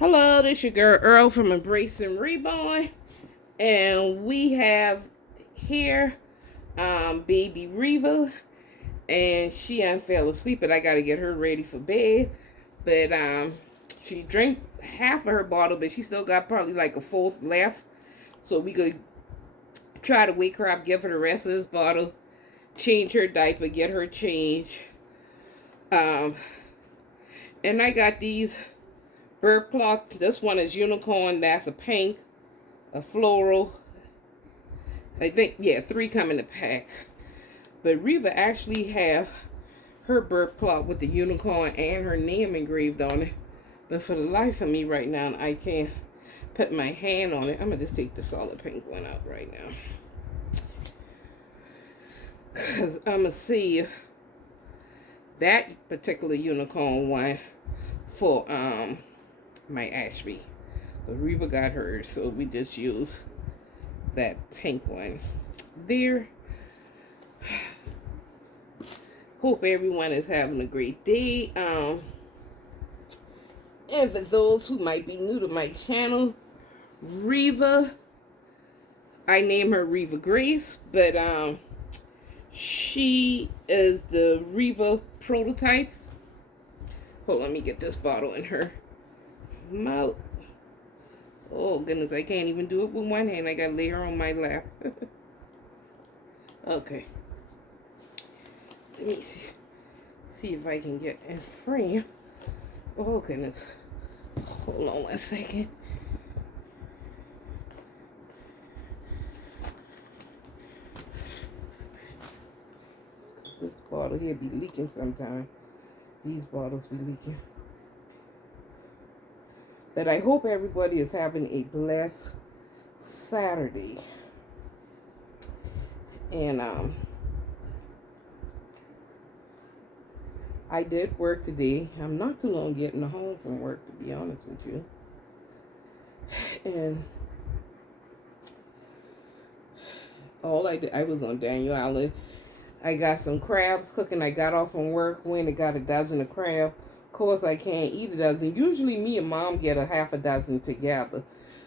Hello, this your girl Earl from Embracing Reborn, and we have here baby Riva, and she fell asleep, and I gotta get her ready for bed. But she drank half of her bottle, but she still got probably like a fourth left. So we could try to wake her up, give her the rest of this bottle, change her diaper, get her changed. Um, and I got these burp cloth. This one is unicorn. That's a pink, a floral. I think, yeah, 3 come in the pack. But Riva actually have her burp cloth with the unicorn and her name engraved on it. But for the life of me right now, I can't put my hand on it. I'm going to just take the solid pink one out right now. Because I'm going to see that particular unicorn one for my Ashby. But Riva got hers, so we just use that pink one there. Hope everyone is having a great day. And for those who might be new to my channel, Riva, I name her Riva Grace, but she is the Riva prototypes. Hold on, let me get this bottle in her mouth. Oh goodness, I can't even do it with one hand. I gotta lay her on my lap. Okay. Let me see if I can get in frame. Oh goodness. Hold on 1 second. This bottle here be leaking sometimes. These bottles be leaking. But I hope everybody is having a blessed Saturday. And I did work today. I'm not too long getting home from work, to be honest with you. And all I did, I was on Daniel Island. I got some crabs cooking. I got off from work, went and got a dozen of crab. Of course, I can't eat a dozen. Usually, me and Mom get a half a dozen together.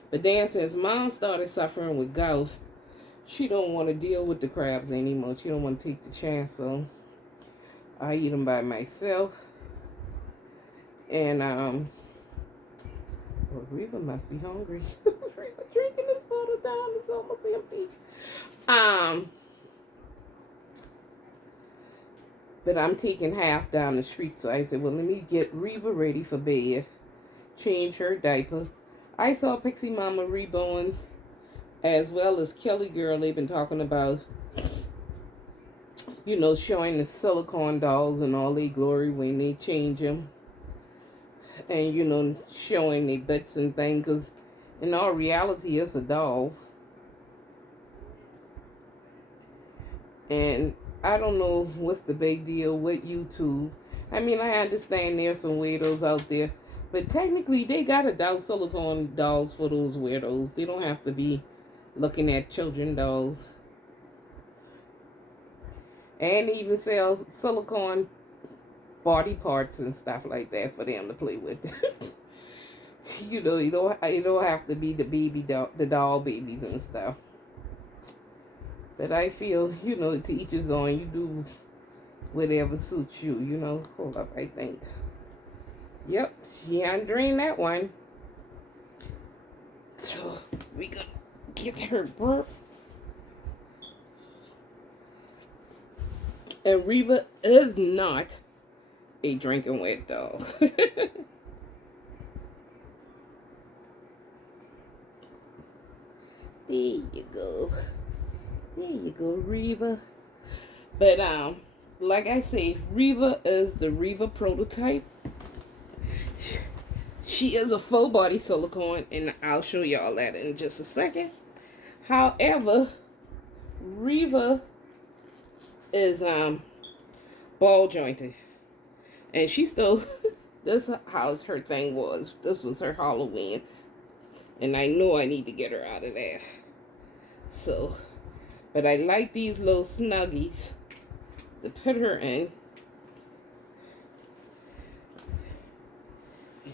But then, since Mom started suffering with gout, she don't want to deal with the crabs anymore. She don't want to take the chance, so I eat them by myself. And well, Riva must be hungry. Riva drinking this bottle down. It's almost empty. But I'm taking half down the street, so I said, well, let me get Riva ready for bed, change her diaper. I saw Pixie Mama Reborn, as well as Kelly Girl. They've been talking about, you know, showing the silicone dolls and all their glory when they change them. And, you know, showing their butts and things, because in all reality, it's a doll. And I don't know what's the big deal with YouTube. I mean, I understand there's some weirdos out there, but technically they got adult silicone dolls for those weirdos. They don't have to be looking at children dolls. And they even sell silicone body parts and stuff like that for them to play with. You know, you don't have to be the baby doll, the doll babies and stuff. But I feel, you know, to each his own. You do whatever suits you, you know. Hold up, I think. Yep, she undreamed that one. So, we gonna get her burp. And Riva is not a drinking wet dog. There you go. There you go, Riva. But like I say, Riva is the Riva prototype. She is a full body silicone, and I'll show y'all that in just a second. However, Riva is ball jointed, and she still this is how her thing was. This was her Halloween, and I know I need to get her out of there. So. But I like these little snuggies to put her in.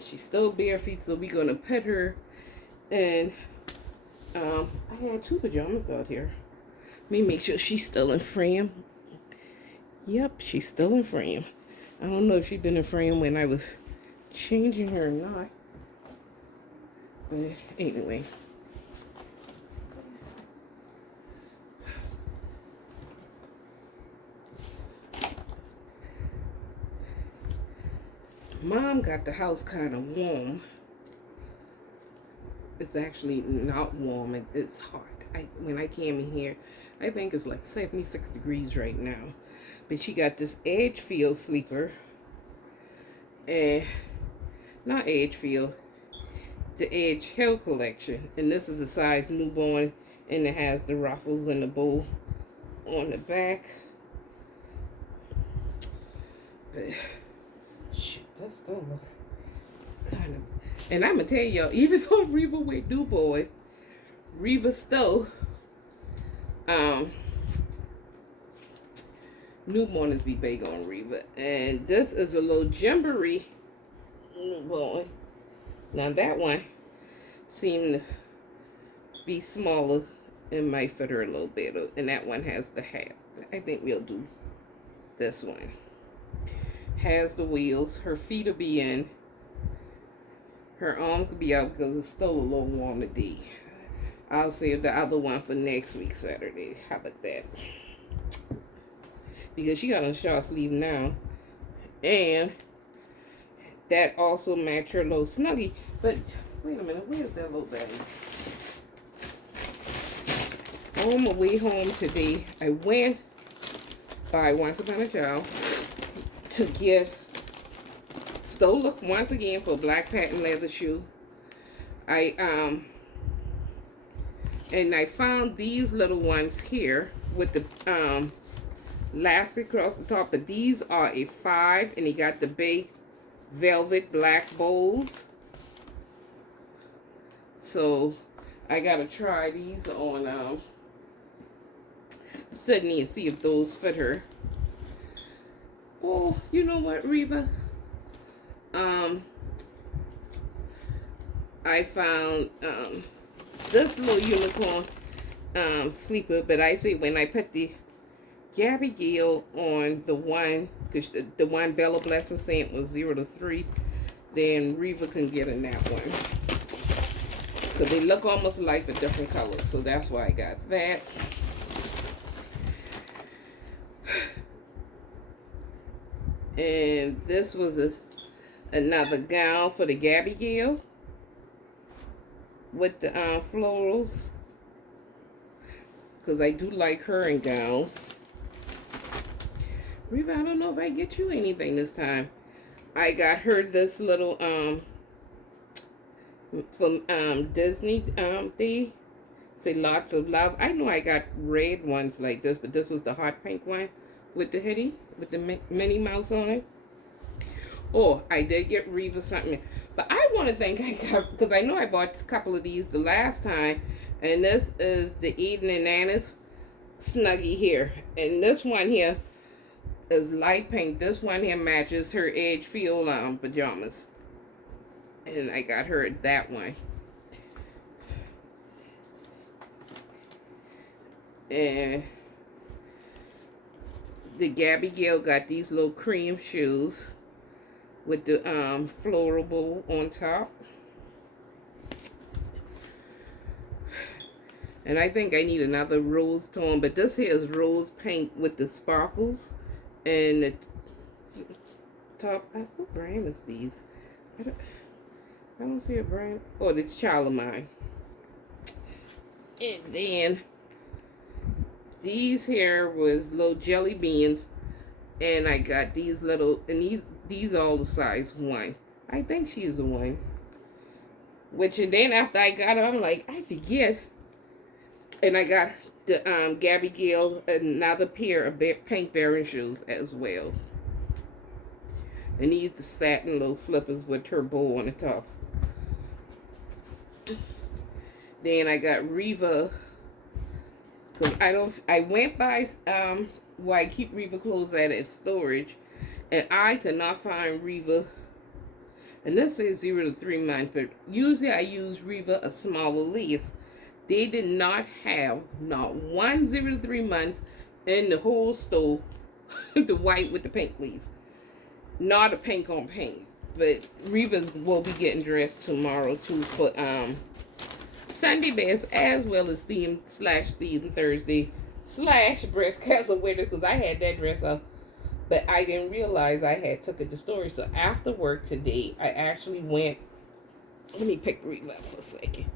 She's still bare feet, so we're gonna pet her. And I had 2 pajamas out here. Let me make sure she's still in frame. Yep, she's still in frame. I don't know if she's been in frame when I was changing her or not. But anyway. Mom got the house kind of warm. It's actually not warm. It's hot. When I came in here, I think it's like 76 degrees right now. But she got this Edgefield sleeper. And not Edgefield. The Edge Hill collection. And this is a size newborn. And it has the ruffles and the bow on the back. But shit, that still look kind of. And I'm gonna tell y'all, even though Riva with newborn, Riva still newborns be big on Riva. And this is a little Jamboree newborn. Now that one seemed to be smaller and might fit her a little better. And that one has the hat. I think we'll do this one. Has the wheels. Her feet will be in. Her arms will be out because it's still a little warm today. I'll save the other one for next week, Saturday. How about that? Because she got a short sleeve now. And that also match her little snuggie. But wait a minute, where's that little bag? On my way home today, I went by Once Upon a Child to get, still look once again for a black patent leather shoe. And I found these little ones here with the elastic across the top, but these are a 5, and they got the big velvet black bows. So I gotta try these on Sydney and see if those fit her. Oh, you know what, Riva? I found this little unicorn sleeper, but I say when I put the Gabby Gill on the one, because the one Bella Blessing saying was 0 to 3, then Riva can get in that one. Because they look almost like the different colors, so that's why I got that. And this was another gown for the Gabby Gill with the florals, because I do like her in gowns. Riva, I don't know if I get you anything this time. I got her this little from Disney thing. Say Lots of Love. I know I got red ones like this, but this was the hot pink one with the hoodie with the Minnie Mouse on it. Oh, I did get Riva something. But I want to thank I got, because I know I bought a couple of these the last time. And this is the Eden and Anna's Snuggie here. And this one here is light pink. This one here matches her Edgefield pajamas. And I got her that one. And the Gabby Gill got these little cream shoes with the floral bow on top. And I think I need another rose tone, but this here is rose pink with the sparkles. And the top, what brand is these? I don't see a brand. Oh, it's Child of Mine. And then these here was little jelly beans, and I got these little, and these all the size 1. I think she's a 1. Which, and then after I got her, I'm like, I forget. And I got the Gabby Gill another pair of pink bearing shoes as well. And these the satin little slippers with her bow on the top. Then I got Riva. Cause I went by where I keep Riva clothes at in storage, and I could not find Riva And this is 0 to 3 months, but usually I use Riva a smaller list. They did not have not one 0 to 3 months in the whole store, the white with the pink leaves. Not a pink on pink. But Riva's will be getting dressed tomorrow too for Sunday best, as well as theme Thursday slash breast cancer winter, because I had that dress up, but I didn't realize I had took it to storage. So after work today, I actually went. Let me pick Riva up for a second.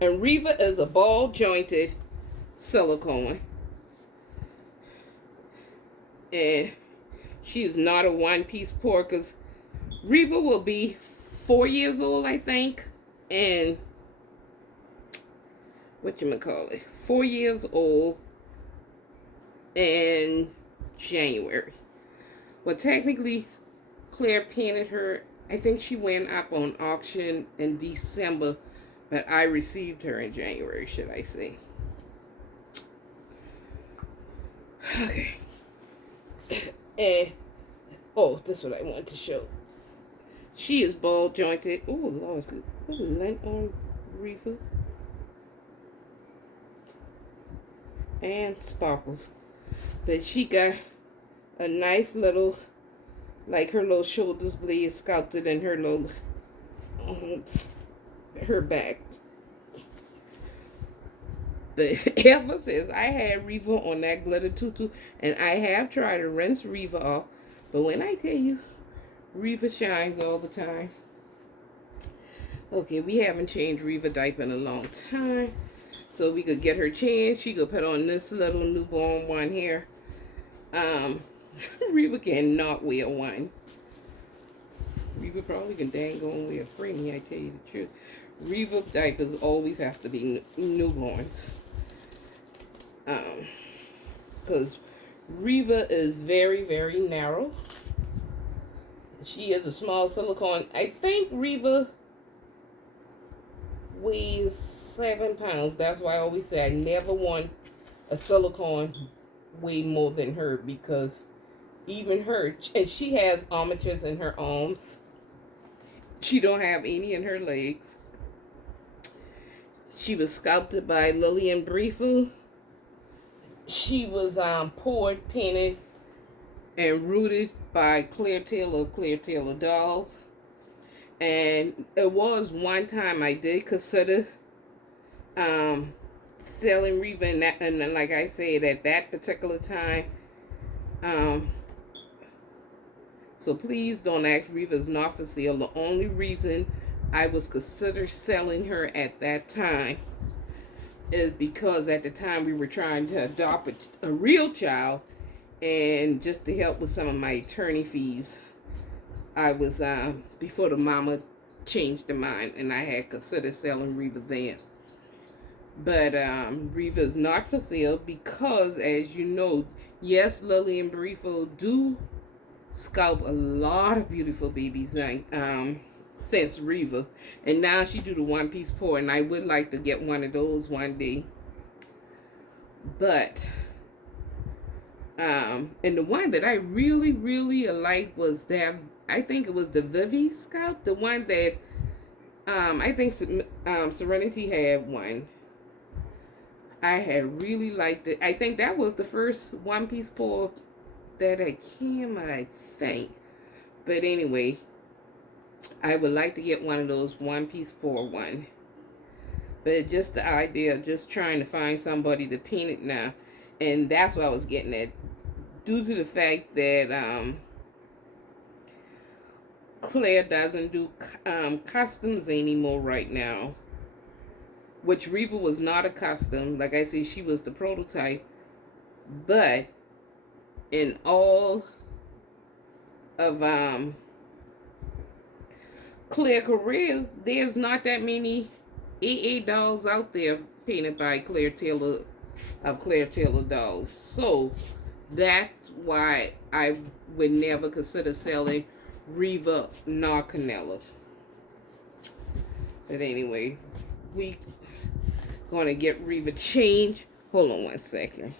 And Riva is a ball jointed silicone, and she is not a one piece pour, because Riva will be 4 years old, I think, and whatchamacallit, 4 years old in January. Well, technically, Claire painted her. I think she went up on auction in December, but I received her in January, should I say. Okay. And, oh, this is what I wanted to show. She is ball jointed. Oh, Lord. What a lint on Riva. And sparkles. But she got a nice little, like her little shoulders blade sculpted in her little, her back. But ever since I had Riva on that glitter tutu, and I have tried to rinse Riva off, but when I tell you, Riva shines all the time. Okay, we haven't changed Riva diaper in a long time, so we could get her changed. She could put on this little newborn one here. Riva cannot wear one. Riva probably can dang on wear a preemie, I tell you the truth. Riva diapers always have to be newborns. Because Riva is very, very narrow. She is a small silicone. I think Riva weighs 7 pounds. That's why I always say I never want a silicone weigh more than her, because even her, and she has armatures in her arms. She don't have any in her legs. She was sculpted by Lillian Briefer. She was poured, painted, and rooted by Claire Taylor of Claire Taylor Dolls. And it was one time I did consider selling Riva, and like I said, at that particular time. So please don't ask. Riva is not for sale. The only reason I was considered selling her at that time is because at the time we were trying to adopt a real child, and just to help with some of my attorney fees, I was before the mama changed her mind, and I had considered selling Riva then. But Riva is not for sale because, as you know, yes, Lily and Briefer do sculpt a lot of beautiful babies since Riva, and now she do the one piece pour, and I would like to get one of those one day. But and the one that I really, really liked was that, I think it was the Vivi sculpt, the one that I think Serenity had one. I had really liked it. I think that was the first one piece pour that I came, I think. But anyway, I would like to get one of those one piece pour one. But just the idea of just trying to find somebody to paint it now. And that's what I was getting at. Due to the fact that Claire doesn't do customs anymore right now. Which Riva was not a custom. Like I said, she was the prototype. But in all of Claire careers, there's not that many AA dolls out there painted by Claire Taylor of Claire Taylor Dolls. So that's why I would never consider selling Riva nor Kennella. But anyway, we gonna get Riva changed. Hold on one second.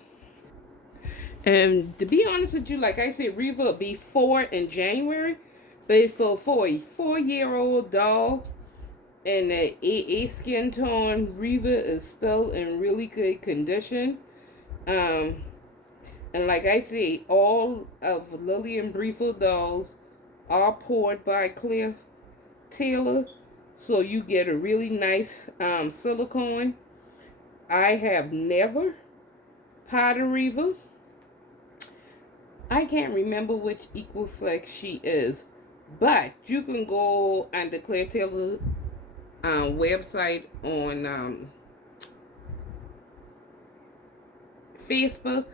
And to be honest with you, like I said, Riva will be 4 in January. But for a 4-year-old doll and the AA skin tone, Riva is still in really good condition. Um, and like I say, all of Lily and Briefer dolls are poured by Claire Taylor, so you get a really nice silicone. I have never powder Riva. I can't remember which Equiflex she is, but you can go on the Claire Taylor website on Facebook,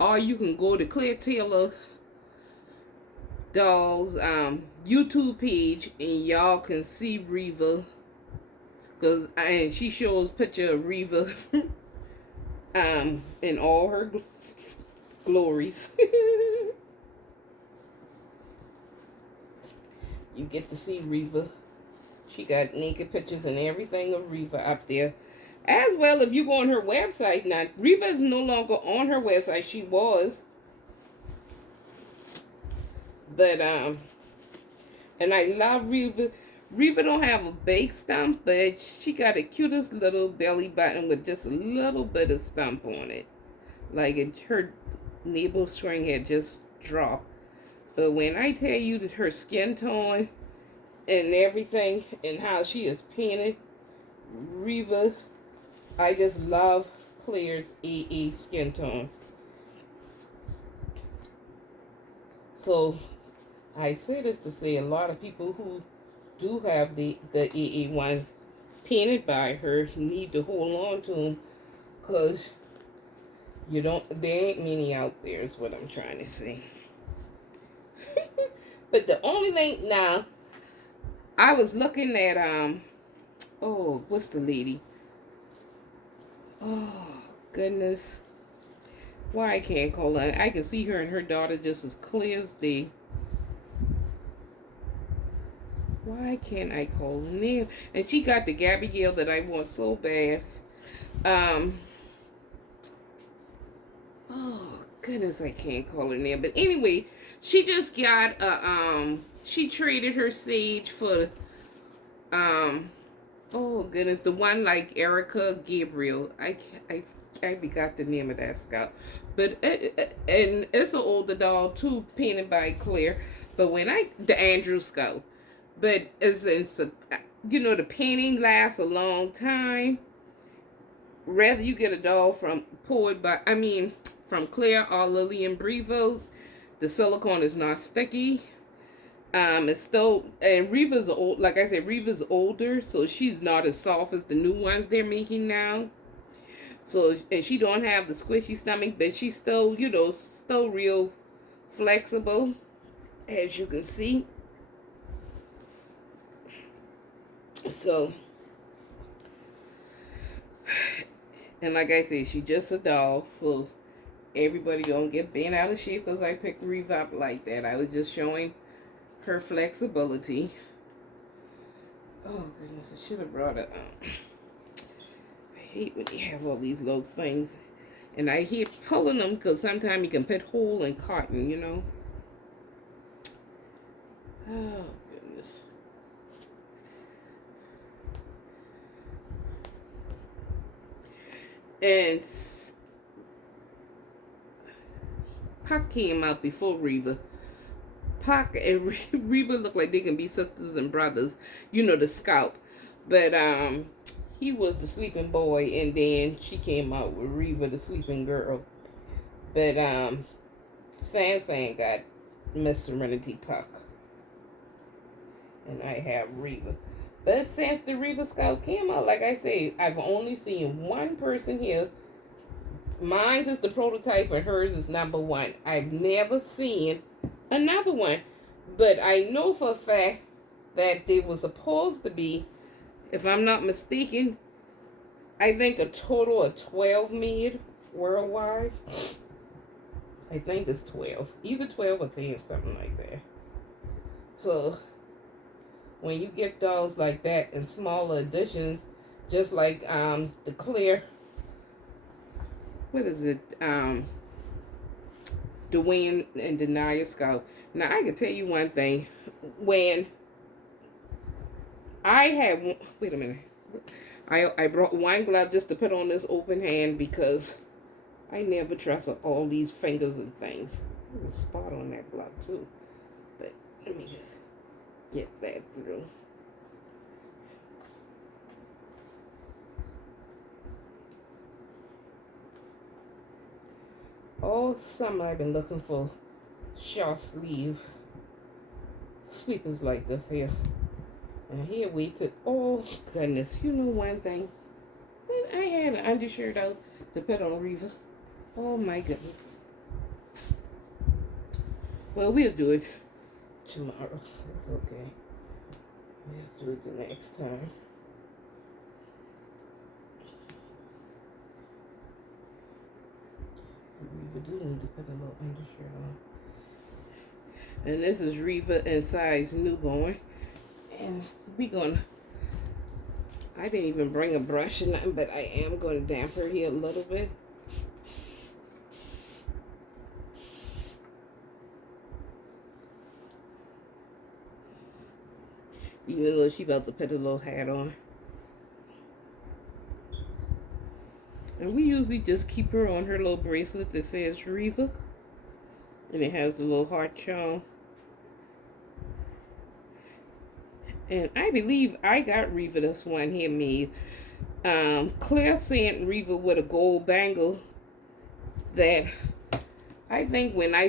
or you can go to Claire Taylor Dolls YouTube page, and y'all can see Riva, and she shows picture of Riva in all her glories. You get to see Riva. She got naked pictures and everything of Riva up there. As well, if you go on her website, now Riva is no longer on her website. She was. But and I love Riva. Riva don't have a big stump, but she got the cutest little belly button with just a little bit of stump on it. Like her navel string had just dropped. But when I tell you that her skin tone and everything and how she is painted, Riva, I just love Claire's AA skin tones. So I say this to say a lot of people who do have the AA ones painted by her need to hold on to them, because there ain't many out there is what I'm trying to say. But the only thing now, I was looking at oh, what's the lady? Oh goodness, why I can't call her? I can see her and her daughter just as clear as day. Why can't I call her name? And she got the Gabby Gale that I want so bad. Oh goodness, I can't call her name. But anyway, she just got she traded her Sage for oh goodness, the one like Erica Gabriel. I forgot the name of that scout. But and it's an older doll too, painted by Claire. But the Andrew Scout. But it's the painting lasts a long time. Rather you get a doll from Claire or Lily and Brevo, the silicone is not sticky. It's still, and Riva's old, like I said, Riva's older, so she's not as soft as the new ones they're making now. So, and she don't have the squishy stomach, but she's still, still real flexible, as you can see. So, and like I said, she's just a doll, so everybody gonna get bent out of shape because I picked Riva up like that. I was just showing her flexibility. Oh goodness, I should have brought it up. I hate when you have all these little things, and I hate pulling them because sometimes you can put hole in cotton, Oh goodness. And Puck came out before Riva. Puck and Riva look like they can be sisters and brothers. The Scout. But he was the sleeping boy, and then she came out with Riva, the sleeping girl. But Sansan got Miss Serenity Puck. And I have Riva. But since the Riva Scout came out, like I say, I've only seen one person here. Mine's is the prototype and hers is number one. I've never seen another one. But I know for a fact that they were supposed to be, if I'm not mistaken, I think a total of 12 made worldwide. I think it's 12. Either 12 or 10, something like that. So when you get dolls like that in smaller editions, just like the Claire, what is it? Dwayne and Denia Scout. Now, I can tell you one thing. When I had, wait a minute. I brought one glove just to put on this open hand because I never trust all these fingers and things. There's a spot on that glove too. But let me just get that through. All summer I've been looking for short sleeve sleepers like this here. And here we took, oh goodness, you know one thing. I had an undershirt out to put on Riva. Oh my goodness. Well, we'll do it tomorrow. It's okay. We'll do it the next time. Riva do need to put a little undershirt on. And this is Riva in size newborn. And we gonna, I didn't even bring a brush or nothing, but I am gonna damp her here a little bit. Even though she about to put a little hat on. And we usually just keep her on her little bracelet that says Riva. And it has a little heart charm. And I believe I got Riva this one here made. Claire sent Riva with a gold bangle that I think when I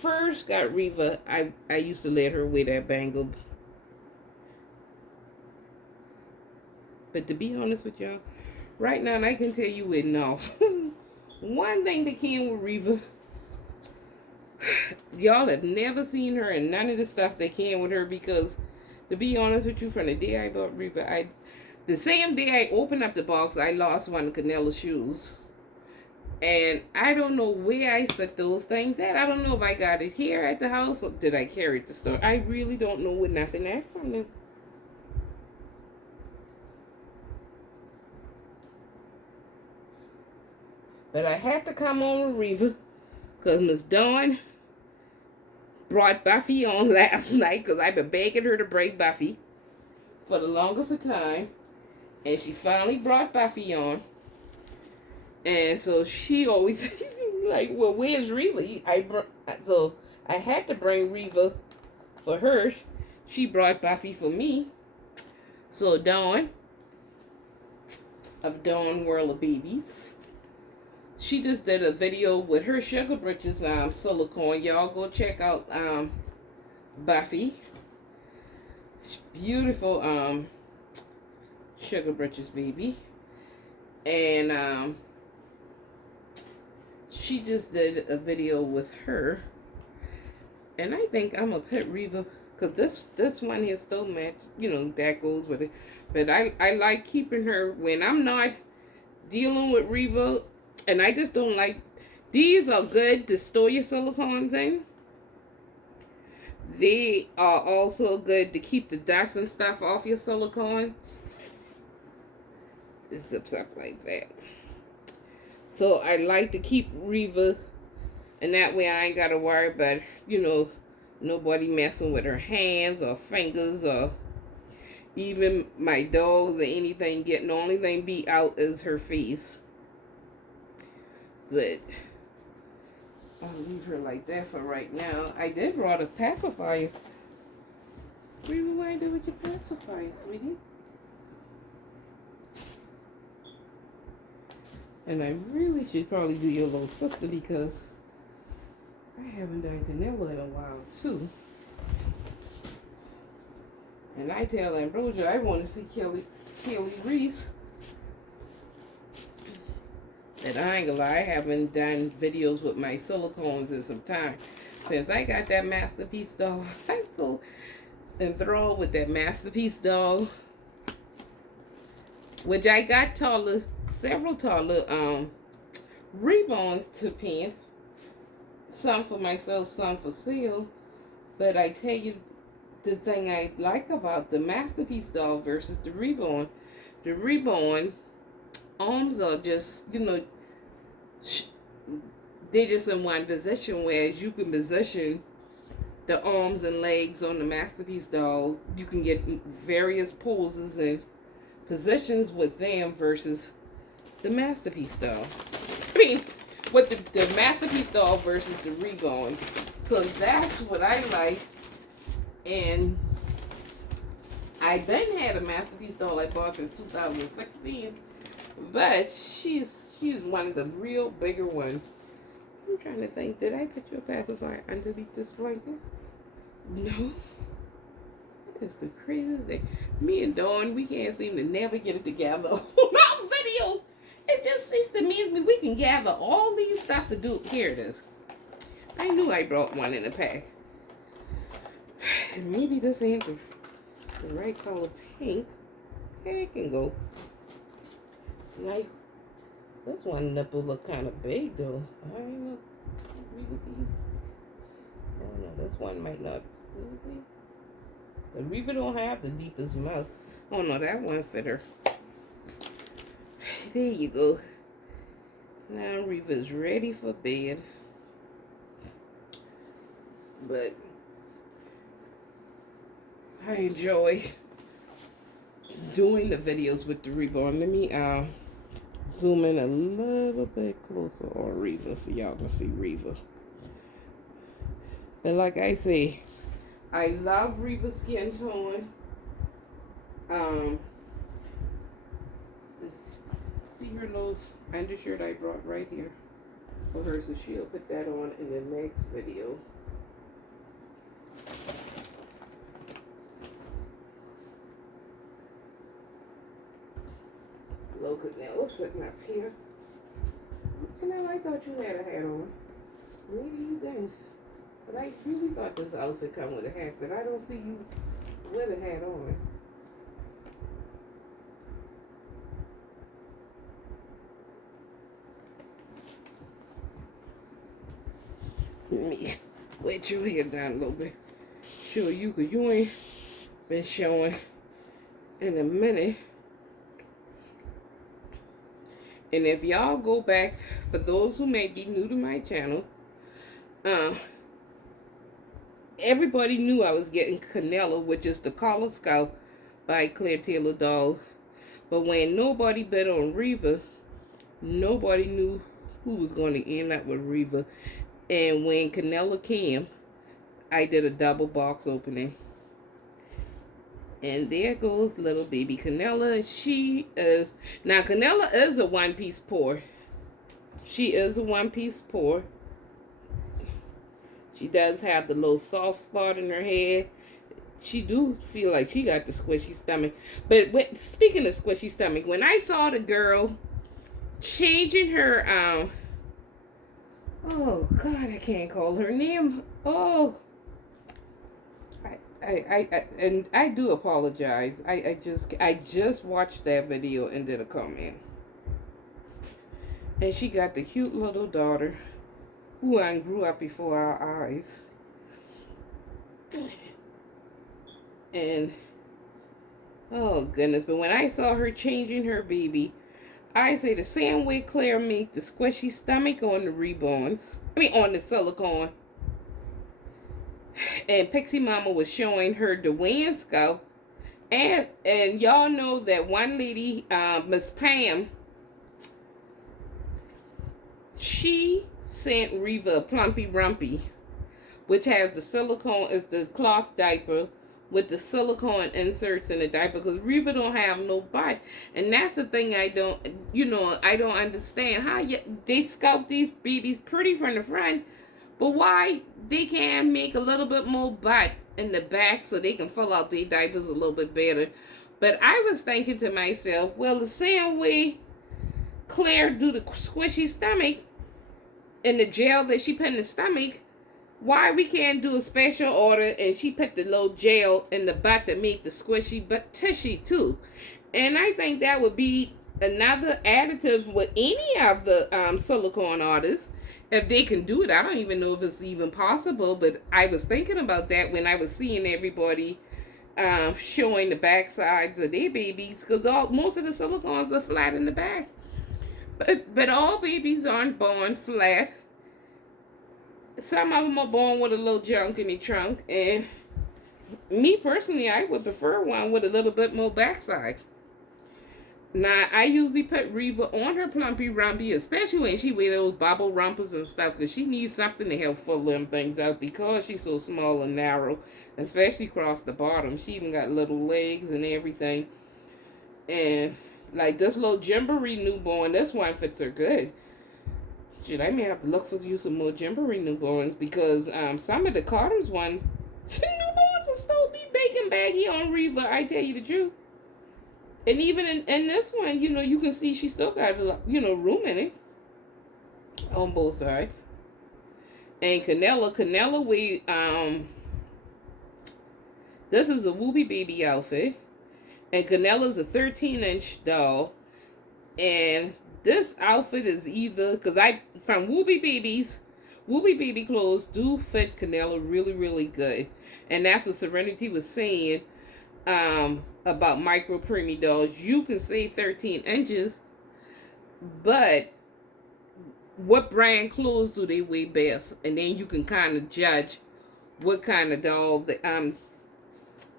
first got Riva, I used to let her wear that bangle. But to be honest with y'all, right now I can tell you it no. One thing that came with Riva, y'all have never seen her in none of the stuff that came with her because to be honest with you, from the day I bought Riva, the same day I opened up the box, I lost one of Kennella's shoes. And I don't know where I set those things at. I don't know if I got it here at the house or did I carry it to the store. I really don't know where nothing at from them. But I had to come on with Riva because Miss Dawn brought Buffy on last night because I've been begging her to bring Buffy for the longest of time. And she finally brought Buffy on. And so she always like, well, where's Riva? So I had to bring Riva for her. She brought Buffy for me. So Dawn of Dawn World of Babies, she just did a video with her Sugar Britches silicone. Y'all go check out Buffy. Beautiful Sugar Britches baby. And she just did a video with her. And I think I'm going to put Riva, because this one here still match, you know, that goes with it. But I like keeping her when I'm not dealing with Riva. And I just don't like, these are good to store your silicones in. They are also good to keep the dust and stuff off your silicone. It zips up like that. So I like to keep Riva, and that way I ain't got to worry about, you know, nobody messing with her hands or fingers or even my dogs or anything getting. The only thing be out is her face. But I'll leave her like that for right now. I did brought a pacifier. Riva, what I do with your pacifier, sweetie? And I really should probably do your little sister because I haven't done Kennella in a while too. And I tell Ambrosia I want to see Kelly Reese. And I ain't gonna lie, I haven't done videos with my silicones in some time. Since I got that Masterpiece doll, I'm so enthralled with that Masterpiece doll. Which I got several taller ribbons to paint. Some for myself, some for sale. But I tell you, the thing I like about the Masterpiece doll versus the Reborn arms are just, you know, They're just in one position, whereas you can position the arms and legs on the Masterpiece doll. You can get various poses and positions with them versus the Masterpiece doll. I mean, with the Masterpiece doll versus the Reborns. So that's what I like. And I've been had a Masterpiece doll I bought since 2016. But she's one of the real bigger ones. I'm trying to think, did I put your pacifier underneath this blanket? No. That is the craziest thing. Me and Dawn, we can't seem to never get it together on our videos. It just seems to me we can gather all these stuff to do. Here it is. I knew I brought one in a pack. And maybe this ain't the right color pink. Okay, it can go. Like, this one nipple look kind of big though. I don't know. Oh no, this one might not. The Riva don't have the deepest mouth. Oh no, that one fit her. There you go. Now Riva's ready for bed. But I enjoy doing the videos with the Reborn. Let me zoom in a little bit closer on Riva so y'all can see Riva. But like I say, I love Riva's skin tone. See her little undershirt I brought right here for her, so she'll put that on in the next video. Hello, Kennella sitting up here. Kennella, I thought you had a hat on. Maybe you didn't. But I really thought this outfit come with a hat, but I don't see you with a hat on. Let me wet your hair down a little bit. Show you, because you ain't been showing in a minute. And if y'all go back, for those who may be new to my channel, everybody knew I was getting Kennella, which is the Collar Scout by Claire Taylor Doll. But when nobody bet on Riva, nobody knew who was going to end up with Riva. And when Kennella came, I did a double box opening. And there goes little baby Kennella. She is, now Kennella is a one-piece pour. She is a one-piece pour. She does have the little soft spot in her head. She do feel like she got the squishy stomach. But speaking of squishy stomach, when I saw the girl changing her, oh God, I can't call her name. Oh, and I do apologize. I just watched that video and did a comment. And she got the cute little daughter who grew up before our eyes. And oh goodness, but when I saw her changing her baby, I say the same way Claire made the squishy stomach on the Reborns. I mean on the silicone. And Pixie Mama was showing her Dwayne Scout. And y'all know that one lady, Miss Pam, she sent Riva a Plumpy Rumpy, which has the silicone, is the cloth diaper with the silicone inserts in the diaper, because Riva don't have no butt. And that's the thing I don't understand. How they sculpt these babies pretty from the front, but why they can't make a little bit more butt in the back so they can fill out their diapers a little bit better. But I was thinking to myself, well, the same way Claire do the squishy stomach and the gel that she put in the stomach, why we can't do a special order and she put the little gel in the butt that make the squishy but tushy too. And I think that would be another additive with any of the silicone artists. If they can do it, I don't even know if it's even possible, but I was thinking about that when I was seeing everybody showing the back sides of their babies, because most of the silicones are flat in the back. But all babies aren't born flat. some of them are born with a little junk in the trunk, and me personally, I would prefer one with a little bit more backside. Now, I usually put Riva on her plumpy rumpy, especially when she wear those bobble rumpers and stuff, because she needs something to help fill them things out because she's so small and narrow, especially across the bottom. She even got little legs and everything. And like this little Gymboree newborn, this one fits her good. Shit, I may have to look for you some more Gymboree newborns because some of the Carter's ones, newborns will still be bacon baggy on Riva. I tell you the truth. And even in this one, you can see she still got a lot, room in it on both sides. And Kennella, this is a Wooby Baby outfit, and Kennella's a 13-inch doll, and this outfit is either because from Wooby Baby clothes do fit Kennella really, really good, and that's what Serenity was saying. About micro preemie dolls, you can say 13 inches, but what brand clothes do they wear best? And then you can kind of judge what kind of doll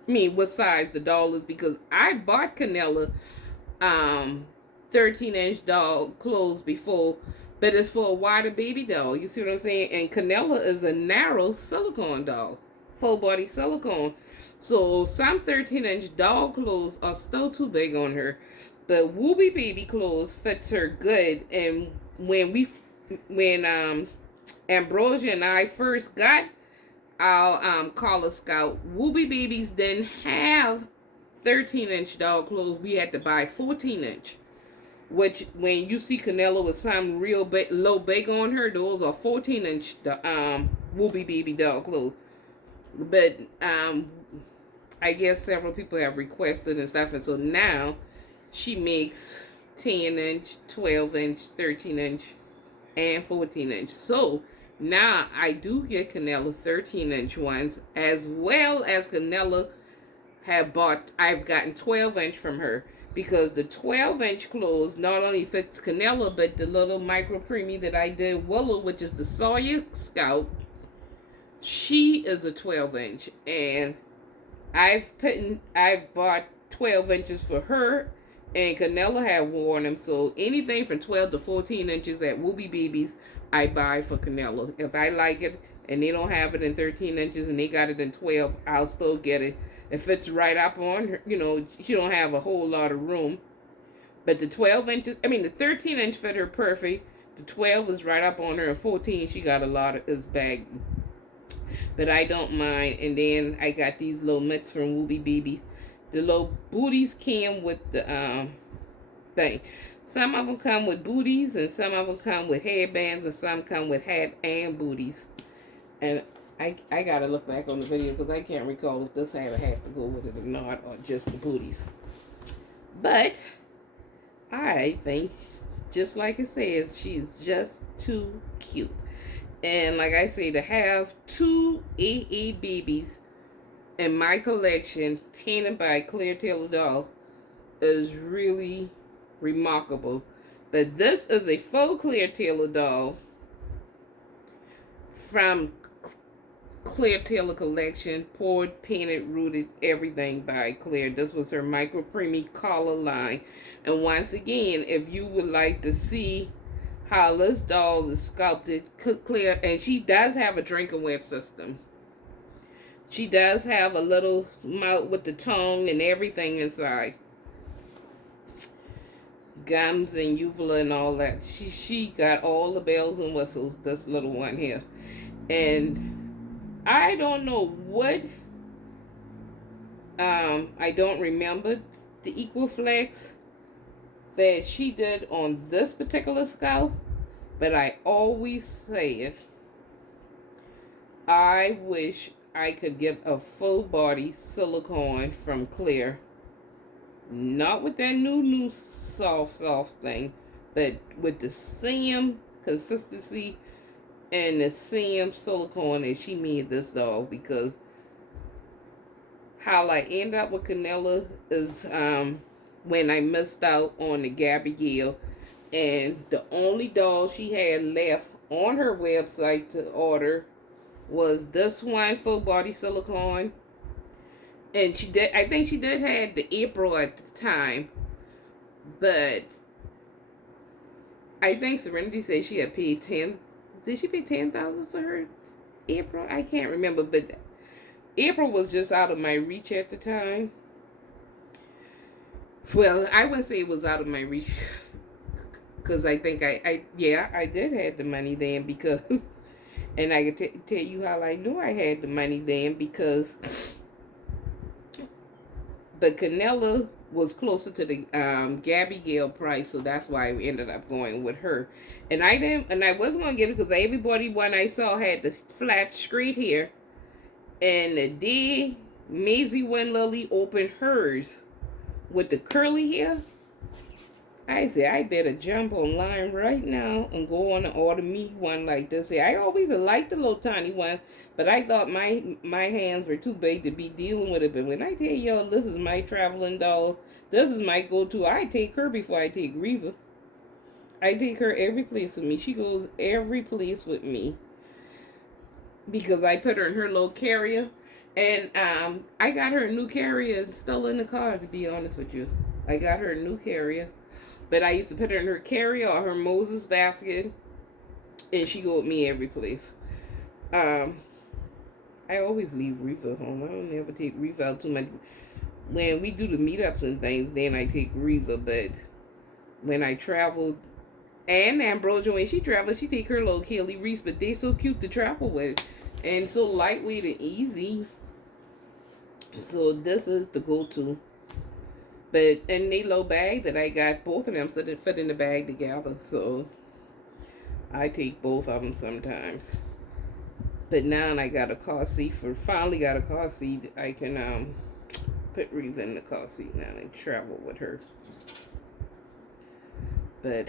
what size the doll is, because I bought Kennella 13-inch doll clothes before, but it's for a wider baby doll. You see what I'm saying? And Kennella is a narrow silicone doll, full body silicone. So some 13-inch doll clothes are still too big on her. But Wooby Baby clothes fits her good. And when Ambrosia and I first got our Collar Scout, Wooby Babies didn't have 13-inch doll clothes. We had to buy 14-inch. Which, when you see Kennella with some real low big on her, those are 14-inch Wooby Baby doll clothes. But I guess several people have requested and stuff, and so now she makes 10-inch, 12-inch, 13-inch, and 14-inch. So now I do get Kennella 13-inch ones, as well as Kennella I've gotten 12-inch from her, because the 12-inch clothes not only fits Kennella, but the little micro preemie that I did Willow, which is the Sawyer Scout, she is a 12-inch, and I've bought 12 inches for her, and Kennella had worn them. So anything from 12 to 14 inches at Wooby Babies, I buy for Kennella. If I like it and they don't have it in 13 inches and they got it in 12, I'll still get it. It fits right up on her. She don't have a whole lot of room. But the 13-inch fit her perfect. The 12 is right up on her, and 14, she got a lot of is baggy. But I don't mind. And then I got these little mitts from Wooby Babies. The little booties came with the thing. Some of them come with booties, and some of them come with headbands, and some come with hat and booties. And I gotta look back on the video because I can't recall if this had a hat to go with it or not, or just the booties. But I think, just like it says, she's just too cute. And like I say, to have 2 AA babies in my collection painted by Claire Taylor Doll is really remarkable. But this is a faux Claire Taylor doll from Claire Taylor collection, poured, painted, rooted, everything by Claire. This was her micro preemie collar line. And once again, if you would like to see how this doll is sculpted, Claire, and she does have a drinking system. She does have a little mouth with the tongue and everything inside. Gums and uvula and all that. She got all the bells and whistles, this little one here. And I don't know what, I don't remember the Equiflex that she did on this particular scalp, but I always say it. I wish I could get a full body silicone from Claire. Not with that new soft thing, but with the same consistency and the same silicone that she made this doll. Because how I end up with Kennella is when I missed out on the Gabrielle, and the only doll she had left on her website to order was this one, full body silicone. And she did, I think she did have the April at the time. But I think Serenity said she had paid 10. Did she pay 10,000 for her April? I can't remember, but April was just out of my reach at the time. Well, I wouldn't say it was out of my reach, because I think I did have the money then, because, and I can tell you how I knew I had the money then, because the Kennella was closer to the Gabby Gale price, so that's why I ended up going with her. And I wasn't gonna get it because everybody one I saw had the flat straight hair, and the day Maisie Wynn Lily opened hers with the curly hair, I said I better jump online right now and go on and order me one like this. I always liked the little tiny one, but I thought my hands were too big to be dealing with it. But when I tell y'all this is my traveling doll, this is my go-to. I take her before I take Riva. I take her every place with me. She goes every place with me because I put her in her little carrier. And I got her a new carrier. It's still in the car, to be honest with you. I got her a new carrier. But I used to put her in her carrier or her Moses basket. And she go with me every place. I always leave Riva home. I don't ever take Riva out too much. When we do the meetups and things, then I take Riva. But when I travel, and Ambrosia, when she travels, she take her little Kelly Reese. But they so cute to travel with. And so lightweight and easy. So this is the go-to. But in the little bag that I got, both of them so they fit in the bag together. So I take both of them sometimes. But now I got a car seat finally got a car seat. I can put Riva in the car seat now and travel with her. But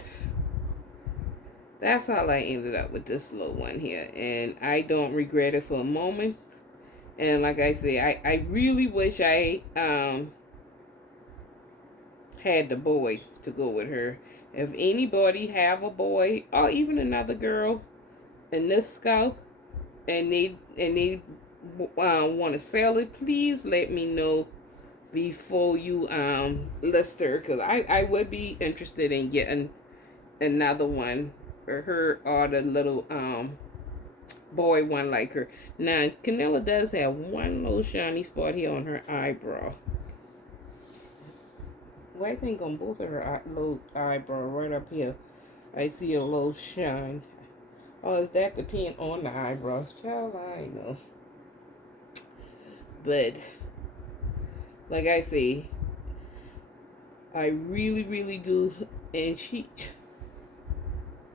that's how I ended up with this little one here. And I don't regret it for a moment. And like I say, I really wish I had the boy to go with her. If anybody have a boy or even another girl in this scout and they want to sell it, please let me know before you list her, because I would be interested in getting another one for her or the little boy one like her. Now Kennella does have one little shiny spot here on her eyebrow. Well, I think on both of her little eyebrow right up here, I see a little shine. Oh, is that the paint on the eyebrows? Child, I know. But like I say, I really, really do. And she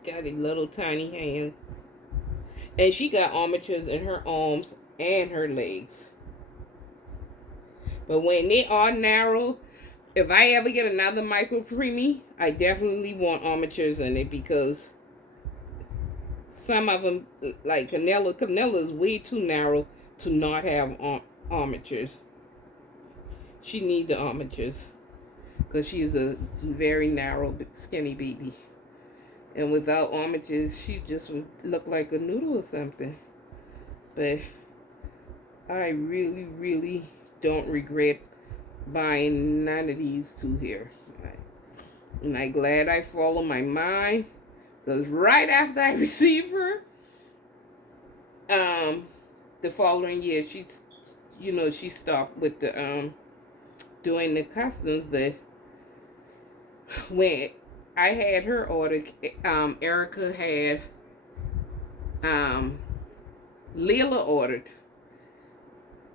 got a little tiny hands. And she got armatures in her arms and her legs. But when they are narrow, if I ever get another micro preemie, I definitely want armatures in it, because some of them, like Kennella is way too narrow to not have armatures. She needs the armatures because she is a very narrow, skinny baby. And without armatures, she just would look like a noodle or something. But I really, really don't regret buying none of these two here. And I'm glad I followed my mind, because right after I received her, the following year, she stopped with the doing the customs. But when I had her ordered, Erica had Layla ordered.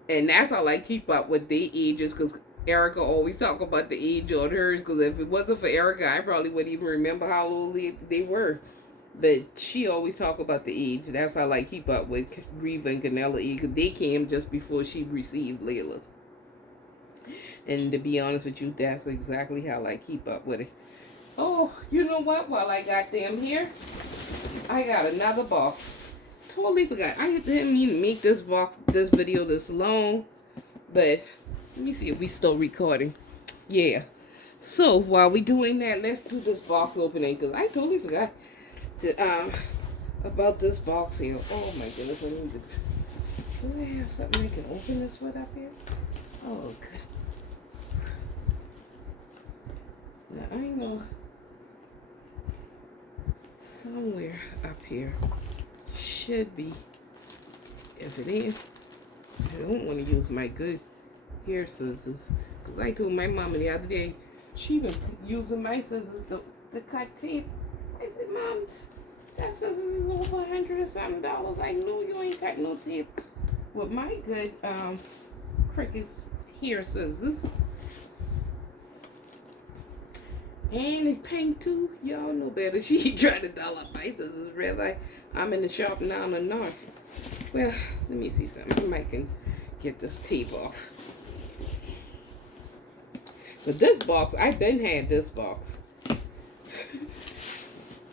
And that's how I keep up with their ages, because Erica always talk about the age on hers, because if it wasn't for Erica, I probably wouldn't even remember how old they were. But she always talk about the age. That's how I keep up with Riva and Kennella, because they came just before she received Layla. And to be honest with you, that's exactly how I keep up with it. Oh, you know what? While I got them here, I got another box. Totally forgot. I didn't mean to make this video this long, but let me see if we still recording. Yeah. So while we doing that, let's do this box opening, because I totally forgot to about this box here. Oh my goodness, I need to. Do I have something I can open this with up here? Oh, good. Now I know somewhere up here should be. If it ain't, I don't want to use my good hair scissors. Because I told my mama the other day, she was using my scissors to cut teeth. I said, Mom, that scissors is over $100 or something. I know you ain't cut no teeth with my good Cricut hair scissors. And it's pink too. Y'all know better. She tried to doll up my scissors. Really, I'm in the shop now in the north. Well, let me see something. I might can get this tape off. But this box, I've been had this box.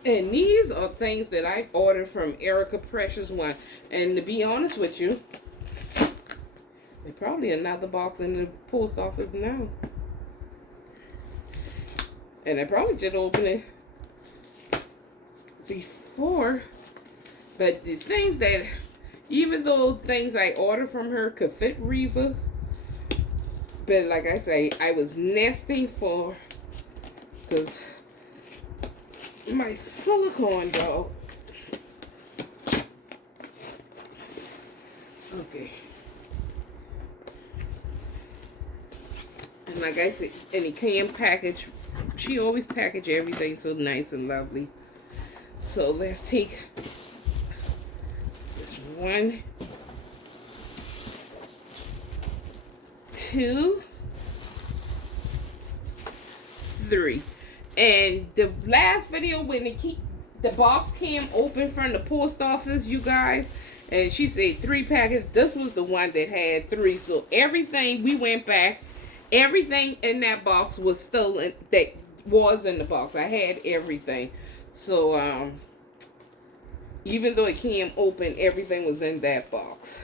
And these are things that I ordered from Erica Precious One. And to be honest with you, there's probably another box in the post office now. And I probably should open it before. But the things that, even though things I ordered from her could fit Riva, but like I say, I was nesting for, because my silicone doll. Okay. And like I said, and it came packaged. She always package everything so nice and lovely. So let's take this 1, 2, 3. And the last video when the box came open from the post office, you guys, and she said 3 packages. This was the one that had 3. So everything, we went back. Everything in that box was still in, that was in the box. I had everything. So even though it came open, everything was in that box.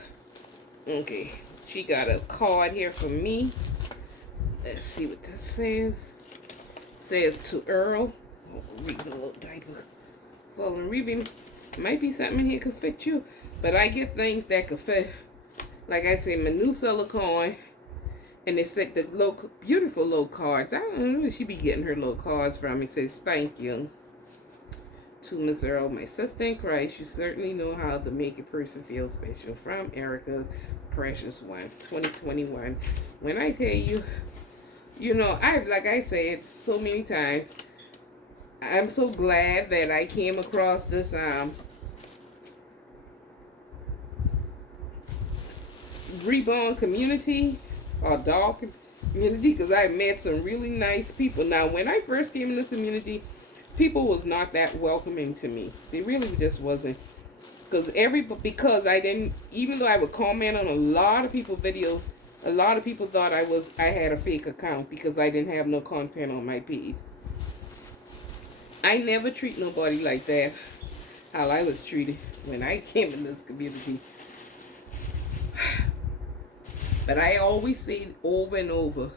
Okay, she got a card here for me. Let's see what this says. It says to Earl. Oh, reading a little diaper. Falling Riva. Might be something in here could fit you, but I get things that could fit. Like I said, my new silicone. And they sent the little, beautiful little cards. I don't know where she be getting her little cards from. It says, thank you to Miss Earl, my sister in Christ. You certainly know how to make a person feel special. From Erica Precious One, 2021. When I tell you, you know, like I said so many times, I'm so glad that I came across this reborn community. Or doll community, because I met some really nice people. Now, when I first came in the community, people was not that welcoming to me. They really just wasn't. Because I didn't, even though I would comment on a lot of people's videos, a lot of people thought I had a fake account because I didn't have no content on my page. I never treat nobody like that, how I was treated when I came in this community. But I always say over and over,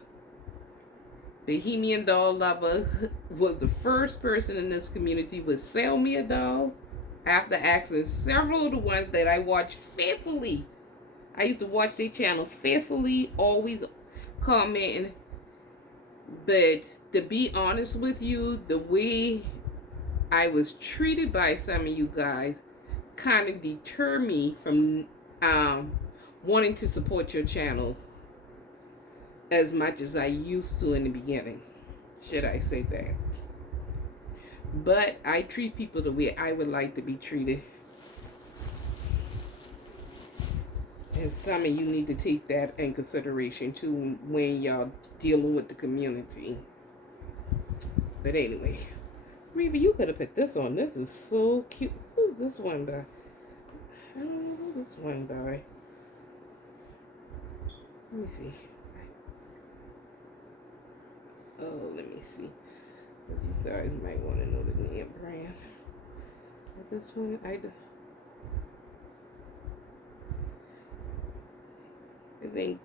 Bohemian Doll Lover was the first person in this community would sell me a doll after asking several of the ones that I watched faithfully. I used to watch their channel faithfully, always commenting. But to be honest with you, the way I was treated by some of you guys kind of deterred me from wanting to support your channel as much as I used to in the beginning. Should I say that? But I treat people the way I would like to be treated. And some of you need to take that in consideration too when y'all dealing with the community. But anyway, Riva, you could have put this on. This is so cute. Who's this one by? I don't know who this one by. Let me see. Oh, let me see. You guys might want to know the name brand. But this one, I think,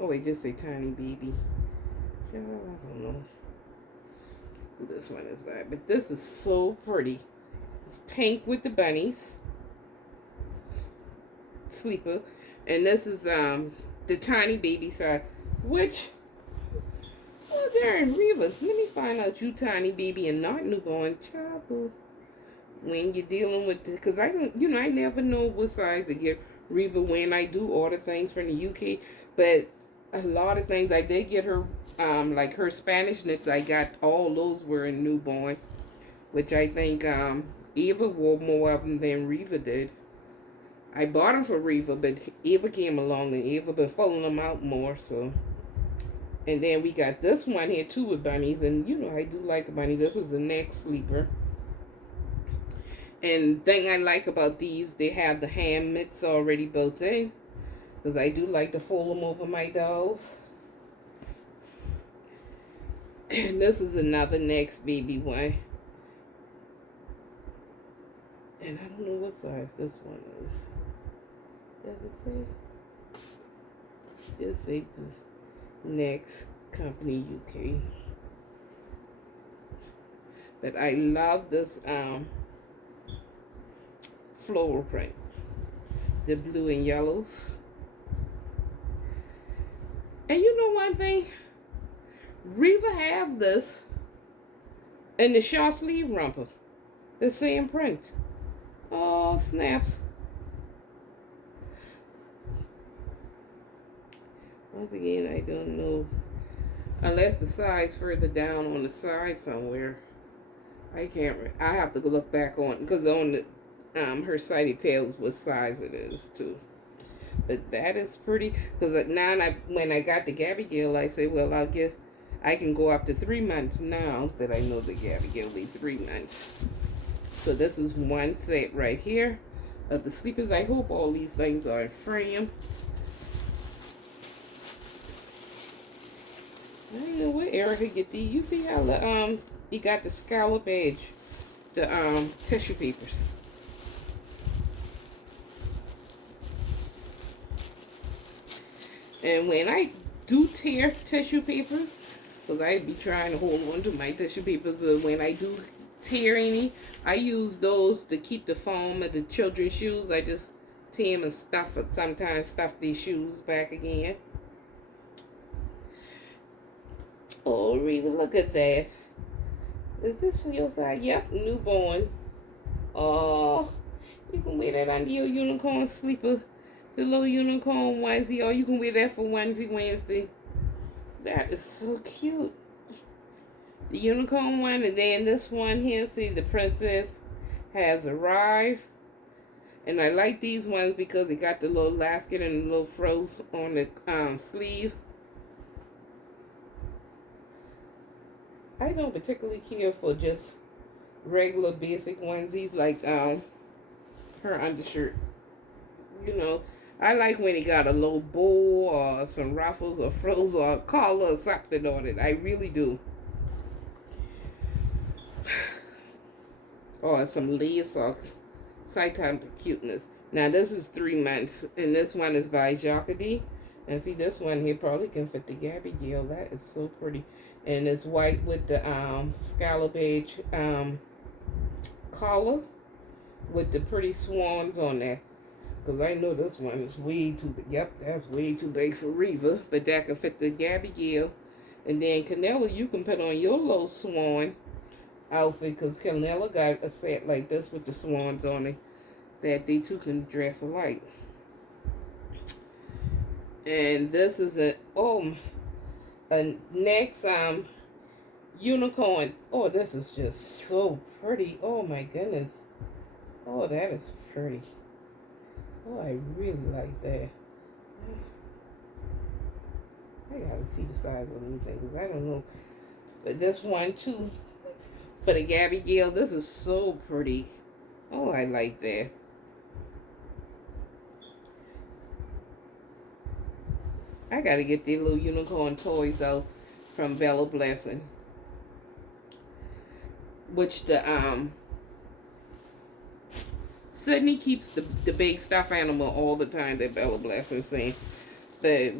oh, it just say Tiny Baby. I don't know who this one is by, but this is so pretty. It's pink with the bunnies. Sleeper. And this is the tiny baby size. Which, oh, they're in Riva. Let me find out you tiny baby and not newborn. Child, when you're dealing with, because I don't, I never know what size to get Riva when I do order things from the UK. But a lot of things I did get her, like her Spanish knits, I got all those were in newborn, which I think Eva wore more of them than Riva did. I bought them for Riva, but Eva came along and Eva been folding them out more. So, and then we got this one here too with bunnies, and I do like a bunny. This is the neck sleeper. And thing I like about these, they have the hand mitts already built in, because I do like to fold them over my dolls. And this is another next baby one. And I don't know what size this one is. Does it say? Just say this next company UK. But I love this floral print. The blue and yellows. And you know one thing? Riva have this in the short sleeve romper. The same print. Oh, snaps. Once again, I don't know. Unless the size further down on the side somewhere. I can't. I have to look back on, because on the her site it tells what size it is too. But that is pretty. Because now when I got the Gabby Gill, I say, well, I can go up to 3 months now that I know the Gabby Gill will be 3 months. So this is one set right here of the sleepers. I hope all these things are in frame. I don't know where Erica get these. You see how the you got the scallop edge, the tissue papers. And when I do tear tissue papers, because I be trying to hold on to my tissue papers, but when I do tear any, I use those to keep the foam of the children's shoes. I just tear them and stuff it. Sometimes stuff these shoes back again. Oh, Riva, look at that. Is this your side? Yep, newborn. Oh, you can wear that under your unicorn sleeper. The little unicorn onesie. Or you can wear that for onesie Wednesday. That is so cute. The unicorn one, and then this one here, see, the princess has arrived. And I like these ones because it got the little lasket and the little frills on the sleeve. I don't particularly care for just regular basic onesies like her undershirt. I like when it got a little bow or some ruffles or frills or a collar or something on it. I really do. Or some lace or side type of cuteness. Now this is 3 months, and this one is by Jacques. And see, this one here probably can fit the Gabby Gill. That is so pretty. And it's white with the scallop edge collar with the pretty swans on there. Because I know this one is way too big. Yep, that's way too big for Riva. But that can fit the Gabby Gill. And then Kennella, you can put on your little swan outfit. Because Kennella got a set like this with the swans on it. That they two can dress alike. And this is a next unicorn. Oh, this is just so pretty. Oh my goodness. Oh, that is pretty. Oh, I really like that. I gotta see the size of these things. I don't know. But this one too, for the Gabby Gill, this is so pretty. Oh, I like that. I gotta get the little unicorn toys out from Bella Blessing. Which the Sydney keeps the big stuffed animal all the time that Bella Blessing saying. But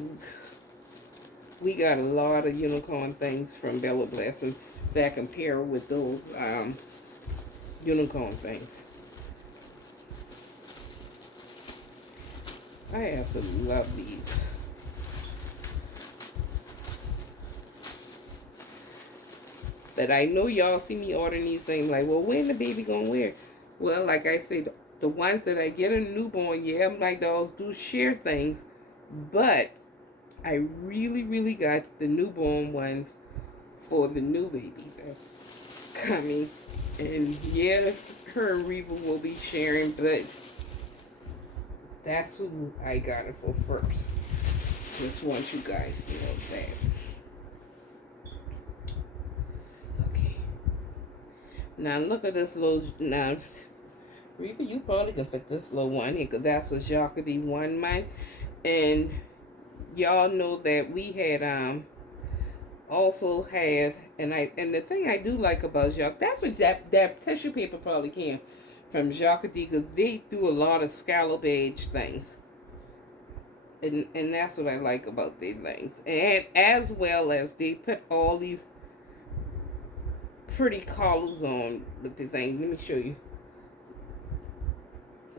we got a lot of unicorn things from Bella Blessing that compare with those unicorn things. I absolutely love these. But I know y'all see me ordering these things like, well, when the baby gonna wear? Well, like I said, the ones that I get a newborn, yeah, my dolls do share things, but I really, really got the newborn ones for the new babies that's coming. And yeah, her and Riva will be sharing, but that's who I got it for first. Just want you guys to know that. Okay. Now look at this little, now, Riva, you probably can fit this little one here, because that's a Jacquardie one, mine. And y'all know that we had, also have, and the thing I do like about Jacques, that's what that tissue paper probably came from Jacquardie, because they do a lot of scallop edge things. And that's what I like about these things. And as well as they put all these pretty collars on with the thing. Let me show you.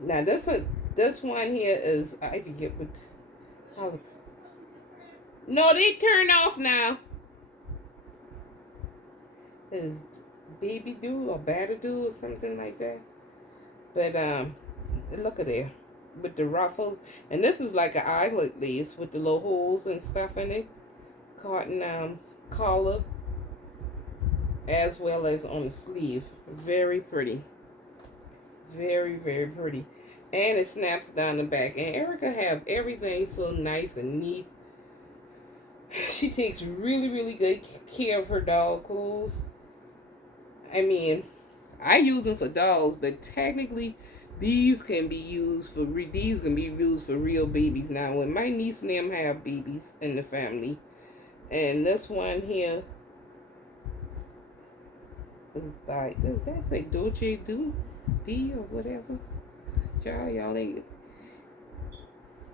Now this one here is, I forget what how, no, they turn off now. Is baby do or batter do or something like that. But look at there with the ruffles, and this is like an eyelet lace with the little holes and stuff in it, cotton collar, as well as on the sleeve. Very pretty, very, very pretty. And it snaps down the back. And Erica have everything so nice and neat. She takes really, really good care of her doll clothes. I mean, I use them for dolls, but technically these can be used for real babies. Now, when my niece and them have babies in the family, and this one here is by, does that say Dolce D or whatever? Child, y'all ain't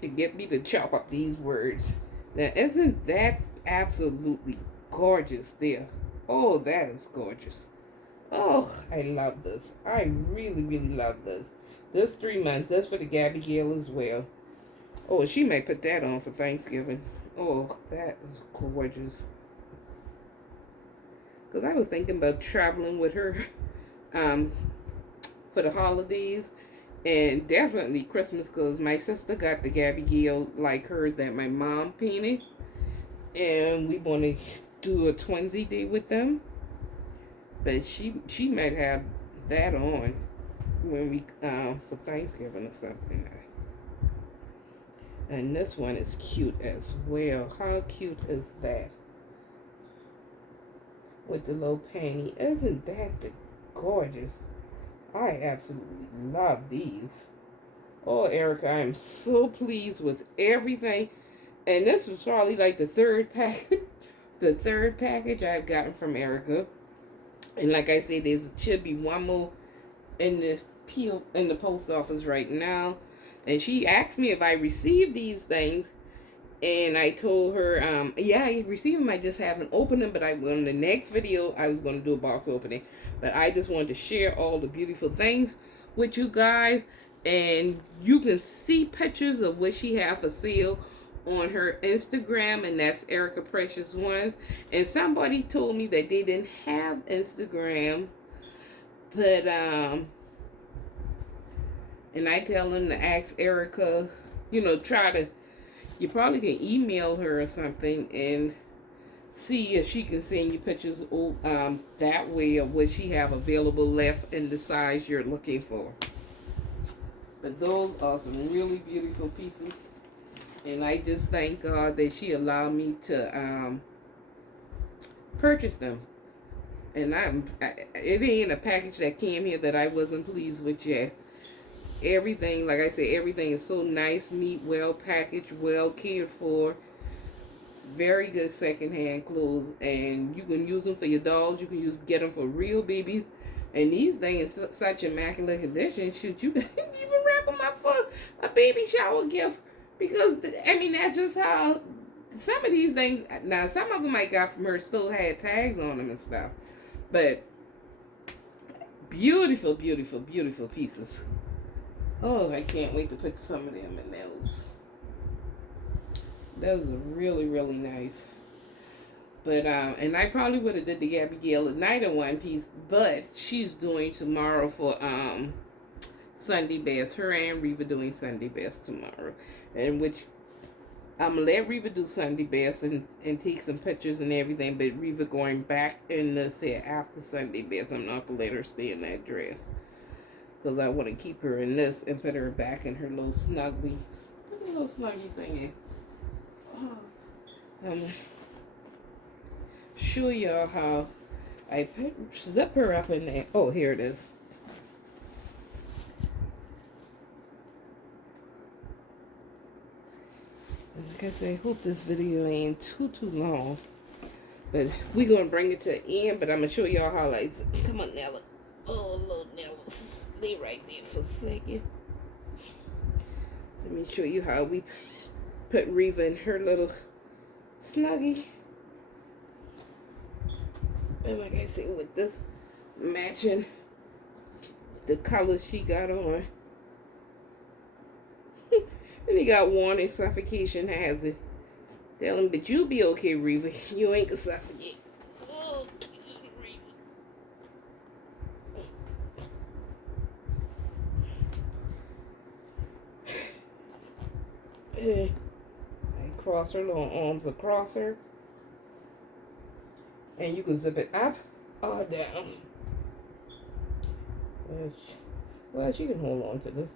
to get me to chop up these words. Now, isn't that absolutely gorgeous there? Oh, that is gorgeous. Oh, I love this. I really, really love this. This 3 months. That's for the Gabby Gill as well. Oh, she may put that on for Thanksgiving. Oh, that is gorgeous. Because I was thinking about traveling with her for the holidays. And definitely Christmas, because my sister got the Gabby Gill like her that my mom painted. And we want to do a twinsy day with them. But she might have that on when we for Thanksgiving or something. And this one is cute as well. How cute is that? With the little panty. Isn't that gorgeous? I absolutely love these. Oh, Erica, I am so pleased with everything. And this was probably like the third package. The third package I've gotten from Erica. And like I said, there should be one more in the post office right now. And she asked me if I received these things. And I told her, yeah, I received them. I just haven't opened them. But in the next video, I was going to do a box opening. But I just wanted to share all the beautiful things with you guys. And you can see pictures of what she have for sale on her Instagram, and that's Erica Precious Ones. And somebody told me that they didn't have Instagram, but and I tell them to ask Erica, you probably can email her or something and see if she can send you pictures that way of what she have available left in the size you're looking for. But those are some really beautiful pieces. And I just thank God that she allowed me to purchase them. And it ain't a package that came here that I wasn't pleased with yet. Everything, like I said, everything is so nice, neat, well packaged, well cared for. Very good secondhand clothes. And you can use them for your dolls. You can get them for real babies. And these things in such immaculate condition. Should you even wrap them up for a baby shower gift? Because, I mean, that's just how some of these things, now some of them I got from her still had tags on them and stuff. But Beautiful, beautiful, beautiful pieces. Oh, I can't wait to put some of them in those. Those are really, really nice. But and I probably would have did the Abigail at night in one piece, but she's doing tomorrow for Sunday best. Her and Riva doing Sunday best tomorrow, and which I'm gonna let Riva do Sunday best and take some pictures and everything. But Riva going back in the set after Sunday best. I'm not gonna let her stay in that dress because I want to keep her in this and put her back in her little snuggy thingy. Show y'all how I zip her up in there. Oh, here it is. Like I said, I hope this video ain't too long. But we're going to bring it to the end. But I'm going to show y'all highlights. Come on, Nella. Oh, little Nella. Stay right there for a second. Let me show you how we put Riva in her little snuggie. And like I said, with this matching the color she got on. And he got warning suffocation hazard. Tell him that you'll be okay, Riva. You ain't gonna suffocate. Oh, Riva. I cross her little arms across her. And you can zip it up or down. Well, she can hold on to this.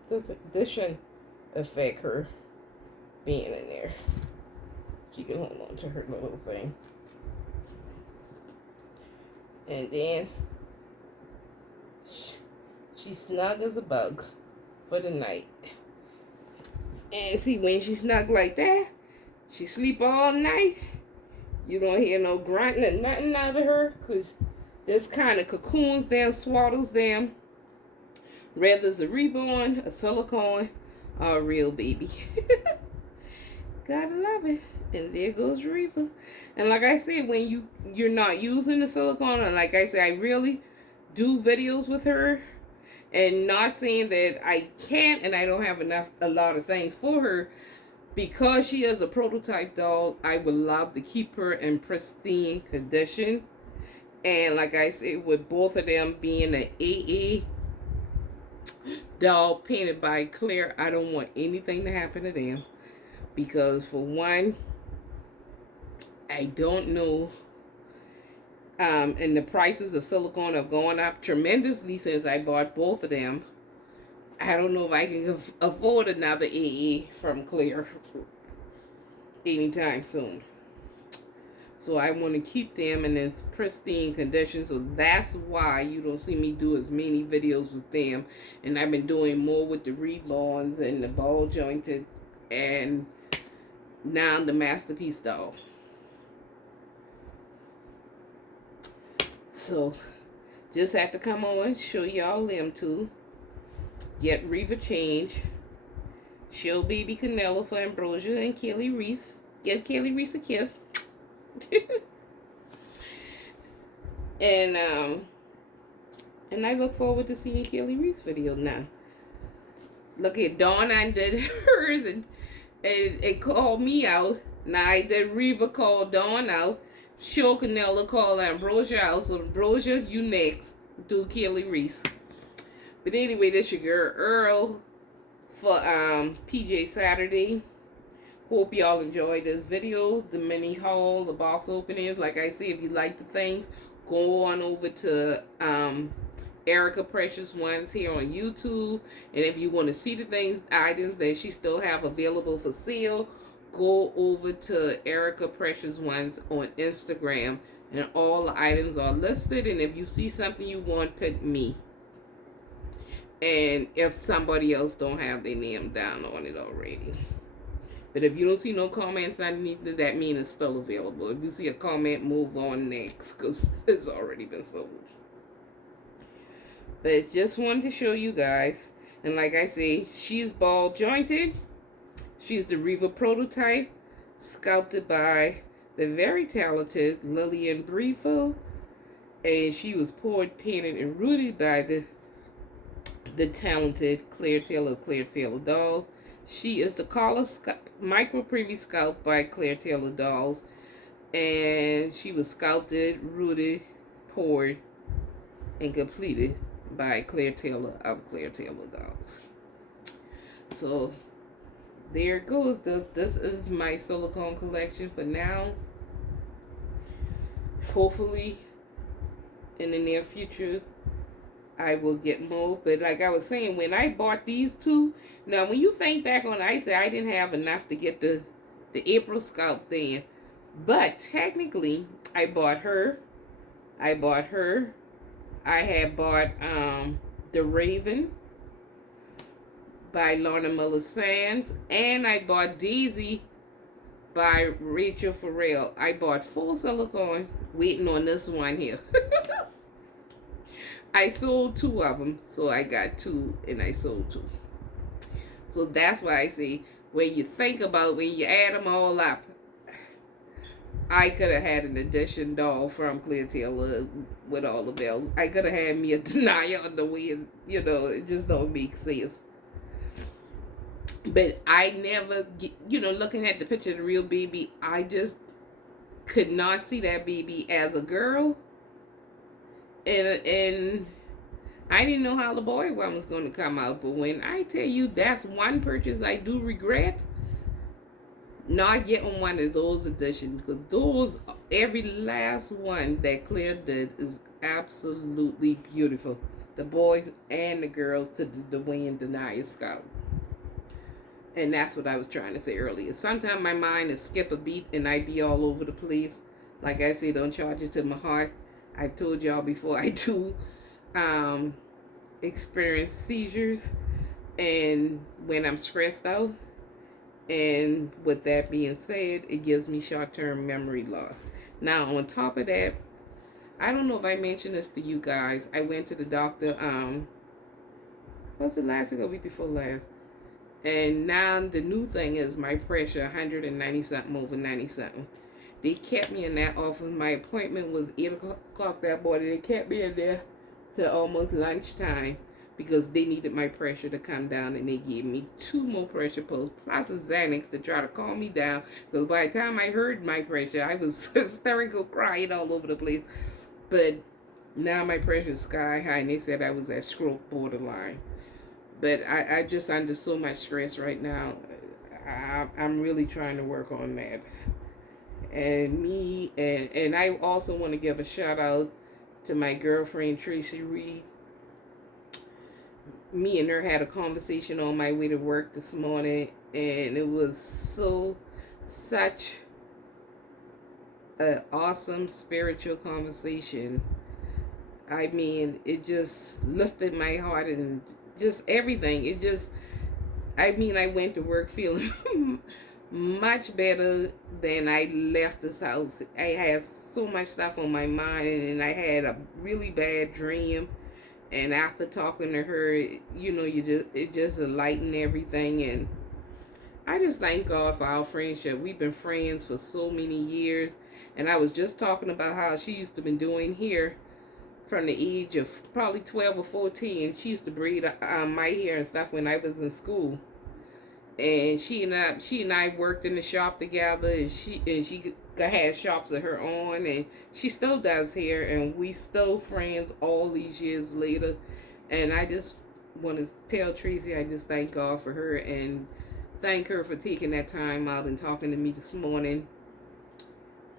This shouldn't affect her being in there. She can hold on to her little thing. And then she's snug as a bug for the night. And see, when she's snug like that, she sleep all night. You don't hear no grunting or nothing out of her, because this kind of cocoons them, swaddles them. Whether it's a reborn, a silicone, or a real baby. Gotta love it. And there goes Riva. And like I said, when you're not using the silicone, and like I said, I really do videos with her. And not saying that I can't and I don't have a lot of things for her. Because she is a prototype doll, I would love to keep her in pristine condition. And like I said, with both of them being an AA doll painted by Claire, I don't want anything to happen to them. Because for one, I don't know. And the prices of silicone have gone up tremendously since I bought both of them. I don't know if I can afford another AA from Claire anytime soon. So I want to keep them in this pristine condition. So that's why you don't see me do as many videos with them. And I've been doing more with the rebonds and the ball jointed and now the masterpiece doll. So just have to come on, show y'all them too. Get Riva change. Show baby Kennella for Ambrosia and Kelly Reese. Give Kelly Reese a kiss. And I look forward to seeing Kelly Reese video now. Look at Dawn, I did hers and it called me out. Now I did Riva call Dawn out. Show Kennella call Ambrosia out. So Ambrosia, you next. Do Kelly Reese. But anyway, this your girl Earl for PJ Saturday. Hope y'all enjoyed this video. The mini haul, the box openings. Like I say, if you like the things, go on over to Erica Precious Ones here on YouTube. And if you want to see the items that she still have available for sale, go over to Erica Precious Ones on Instagram. And all the items are listed. And if you see something you want, put me. And if somebody else don't have their name down on it already. But if you don't see no comments underneath it, that means it's still available. If you see a comment, move on next. Because it's already been sold. But just wanted to show you guys. And like I say, she's ball jointed. She's the Riva prototype. Sculpted by the very talented Lillian Brifo. and she was poured, painted, and rooted by the talented Claire Taylor of Claire Taylor Dolls. She is the color micro preview sculpt by Claire Taylor Dolls, and she was sculpted, rooted, poured, and completed by Claire Taylor of Claire Taylor Dolls. So there it goes. This is my silicone collection for now. Hopefully, in the near future, I will get more. But like I was saying, when I bought these two, now when you think back on it, I said I didn't have enough to get the April sculpt then. But technically, I bought her. I had bought The Raven by Lorna Miller Sands, and I bought Daisy by Rachel Farrell. I bought full silicone, waiting on this one here. I sold 2 of them, so I got 2 and I sold 2. So that's why I say, when you think about, when you add them all up, I could have had an edition doll from Claire Taylor with all the bells. I could have had me a denier on the way, it just don't make sense. But I never, looking at the picture of the real baby, I just could not see that baby as a girl. And I didn't know how the boy one was going to come out. But when I tell you, that's one purchase I do regret, not getting one of those editions. Because every last one that Claire did is absolutely beautiful. The boys and the girls to the Dwayne Denia Scout. And that's what I was trying to say earlier. Sometimes my mind is skip a beat and I be all over the place. Like I say, don't charge it to my heart. I've told y'all before, I do experience seizures and when I'm stressed out. And with that being said, it gives me short-term memory loss. Now, on top of that, I don't know if I mentioned this to you guys. I went to the doctor, was it last week or week before last? And now the new thing is my pressure, 190 something over 90 something. They kept me in that office. My appointment was 8 o'clock that morning. They kept me in there till almost lunchtime because they needed my pressure to come down, and they gave me 2 more pressure pills plus a Xanax to try to calm me down. Because by the time I heard my pressure, I was hysterical, crying all over the place. But now my pressure is sky high, and they said I was at stroke borderline. But I just under so much stress right now. I'm really trying to work on that. And I also want to give a shout out to my girlfriend Tracy Reed. Me and her had a conversation on my way to work this morning, and it was such an awesome spiritual conversation. I mean, it just lifted my heart and just everything. I went to work feeling much better than I left this house. I had so much stuff on my mind, and I had a really bad dream. And after talking to her, it just enlightened everything. And I just thank God for our friendship. We've been friends for so many years. And I was just talking about how she used to been doing here from the age of probably 12 or 14. She used to braid my hair and stuff when I was in school. And she and I worked in the shop together, and she had shops of her own, and she still does hair, and we still friends all these years later. And I just want to tell Tracy, I just thank God for her, and thank her for taking that time out and talking to me this morning,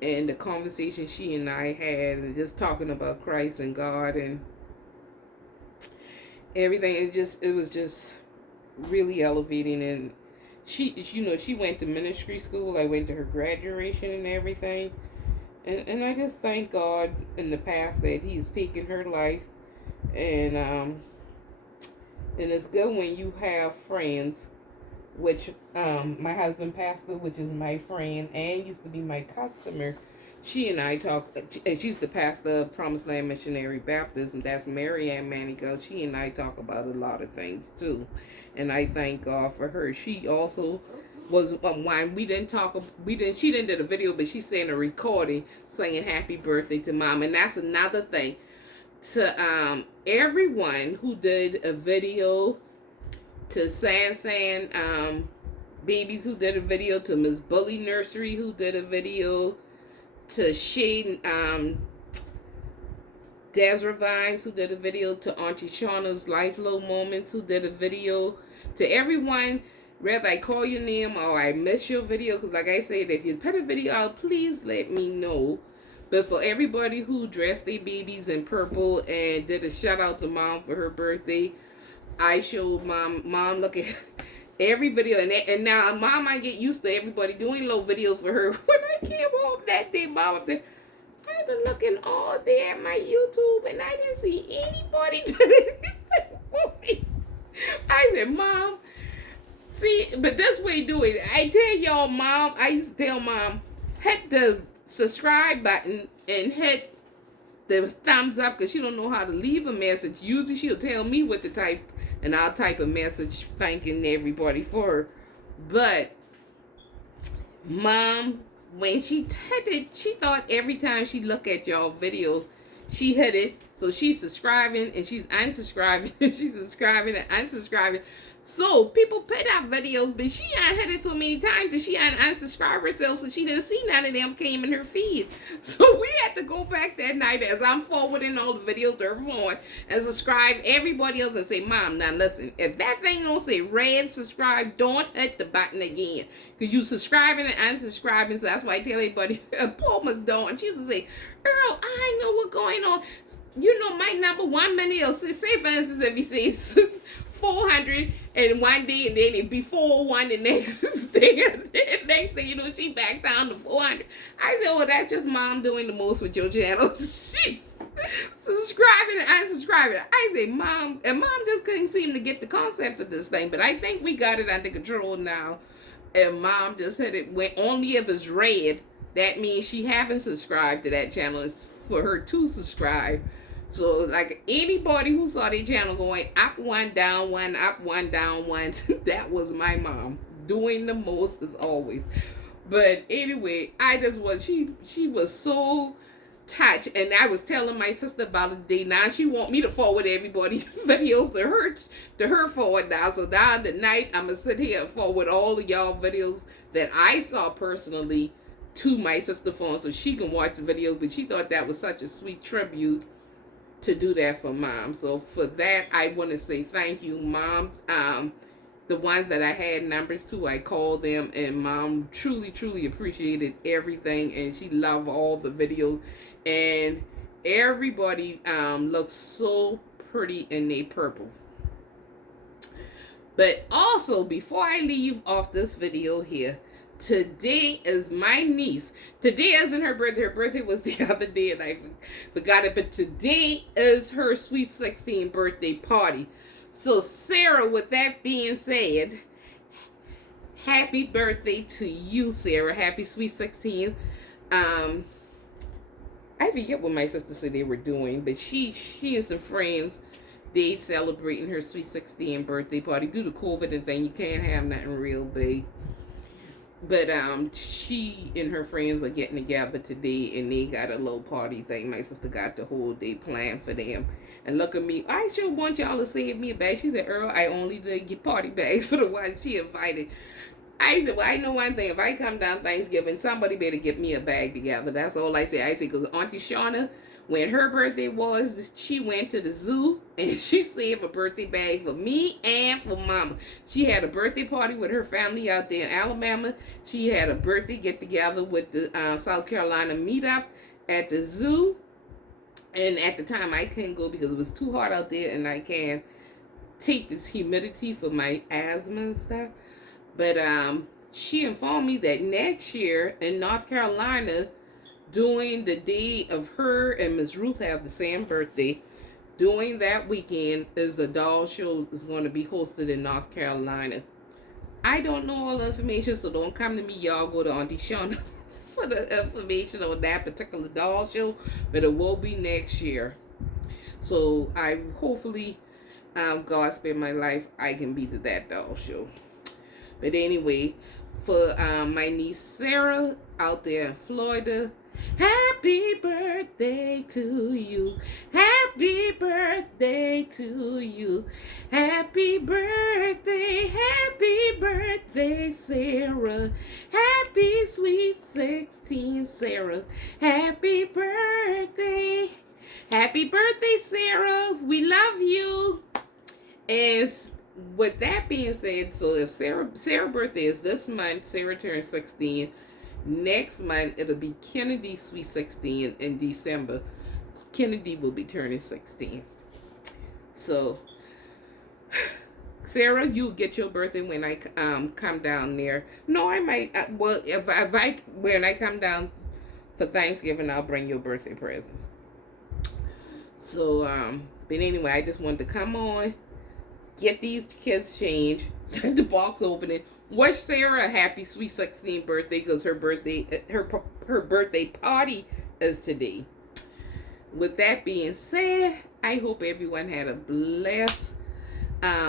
and the conversation she and I had, and just talking about Christ and God and everything. It was just really elevating. And she went to ministry school. I went to her graduation and everything. And I just thank God in the path that He's taken her life. And it's good when you have friends, which my husband, Pastor, which is my friend and used to be my customer. She and I talk. She's the pastor of Promised Land Missionary Baptist, and that's Mary Ann Manico. She and I talk about a lot of things too, and I thank God for her. She also was one she didn't did a video, but she sent a recording saying happy birthday to mom. And that's another thing to everyone who did a video, to San Babies who did a video, to Miss Bully Nursery who did a video, to Shade Desra Vines who did a video, to Auntie Shauna's Life Low Moments who did a video, to everyone, whether I call your name or I miss your video, because like I said, if you put a video out, please let me know. But for everybody who dressed their babies in purple and did a shout out to mom for her birthday, I showed mom look at every video, and now mom might get used to everybody doing little videos for her. When I came home that day, mom was there, I've been looking all day at my YouTube and I didn't see anybody do anything for me. I said, Mom, see, but this way do it. I tell y'all, Mom, I used to tell Mom, hit the subscribe button and hit the thumbs up, because she don't know how to leave a message. Usually she'll tell me what to type, and I'll type a message thanking everybody for her. But Mom, when she hit it, she thought every time she look at y'all video, she hit it. So she's subscribing and she's unsubscribing and she's subscribing and unsubscribing. So people put out videos, but she hit it so many times that she unsubscribed herself, so she didn't see none of them came in her feed. So we had to go back that night as I'm forwarding all the videos to her phone and subscribe everybody else and say, Mom, now listen, if that thing don't say red subscribe, don't hit the button again. Because you subscribing and unsubscribing. So that's why I tell everybody, Paul must don't. She used to say, Earl, I know what's going on. You know, my number 1 minute, say for instance, if he says 400 and one day, and then it'd be 401 the next day. The next thing you know, she back down to 400. I said, well, that's just Mom doing the most with your channel. She's subscribing and unsubscribing. I say, Mom, and Mom just couldn't seem to get the concept of this thing, but I think we got it under control now. And Mom just said it went only if it's red. That means she haven't subscribed to that channel. It's for her to subscribe. So, like, anybody who saw their channel going up one, down one, up one, down one, that was my mom. Doing the most as always. But anyway, I just was, she was so touched. And I was telling my sister about it today. Now she want me to forward everybody's videos to her forward now. So now tonight, I'm going to sit here and forward all of y'all videos that I saw personally to my sister phone so she can watch the video. But she thought that was such a sweet tribute to do that for Mom. So for that, I want to say thank you, Mom. The ones that I had numbers to, I called them, and Mom truly appreciated everything, and she loved all the videos, and everybody looks so pretty in their purple. But also, before I leave off this video here, today is my niece. Today isn't her birthday. Her birthday was the other day and I forgot it. But today is her sweet 16 birthday party. So Sarah, with that being said, happy birthday to you, Sarah. Happy sweet 16. I forget what my sister said they were doing, but she and some friends, they celebrating her sweet 16 birthday party. Due to COVID and thing, you can't have nothing real big. But she and her friends are getting together today, and they got a little party thing. My sister got the whole day planned for them. And look at me, I sure want y'all to save me a bag. She said, Earl, I only did get party bags for the ones she invited. I said, well, I know one thing. If I come down Thanksgiving, somebody better get me a bag together. That's all I say. I say, because Auntie Shauna, when her birthday was, she went to the zoo and she saved a birthday bag for me and for Mama. She had a birthday party with her family out there in Alabama. She had a birthday get-together with the South Carolina meetup at the zoo. And at the time, I couldn't go because it was too hot out there and I can't take this humidity for my asthma and stuff. But she informed me that next year in North Carolina, during the day of her and Miss Ruth have the same birthday, during that weekend is a doll show is going to be hosted in North Carolina. I don't know all the information, so don't come to me. Y'all go to Auntie Shauna for the information on that particular doll show, but it will be next year. So I hopefully, God spare my life, I can be to that doll show. But anyway, For my niece Sarah out there in Florida. Happy birthday to you. Happy birthday to you. Happy birthday, Sarah. Happy sweet 16, Sarah. Happy birthday. Happy birthday, Sarah. We love you. As with that being said, so if Sarah's birthday is this month, Sarah turns 16. Next month it'll be Kennedy's sweet 16 in December. Kennedy will be turning 16. So Sarah, you get your birthday when I come down there. No, I might. Well, if I when I come down for Thanksgiving, I'll bring your birthday present. So but anyway, I just wanted to come on, get these kids changed, the box opening. Wish Sarah a happy sweet 16th birthday, because her birthday party is today. With that being said, I hope everyone had a blessed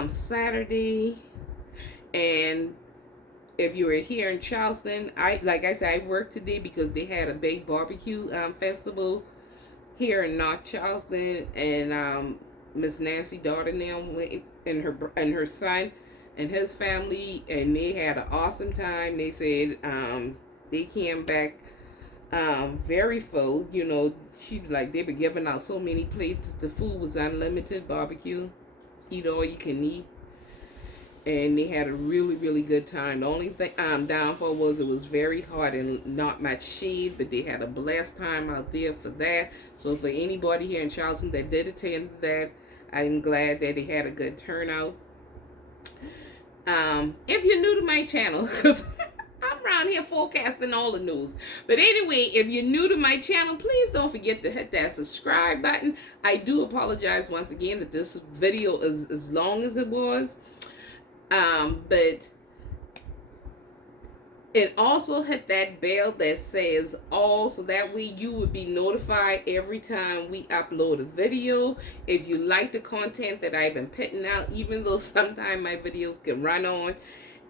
Saturday. And if you were here in Charleston, like I said, I worked today because they had a big barbecue festival here in North Charleston, and Miss Nancy daughter now and her son and his family, and they had an awesome time. They said they came back very full. You know, she's like, they were giving out so many plates. The food was unlimited barbecue, eat all you can eat, and they had a really, really good time. The only thing downfall was it was very hot and not much shade, but they had a blessed time out there for that. So for anybody here in Charleston that did attend that, I'm glad that they had a good turnout. If you're new to my channel, because I'm around here forecasting all the news. But anyway, if you're new to my channel, please don't forget to hit that subscribe button. I do apologize once again that this video is as long as it was. But and also hit that bell that says all, so that way you would be notified every time we upload a video. If you like the content that I've been putting out, even though sometimes my videos can run on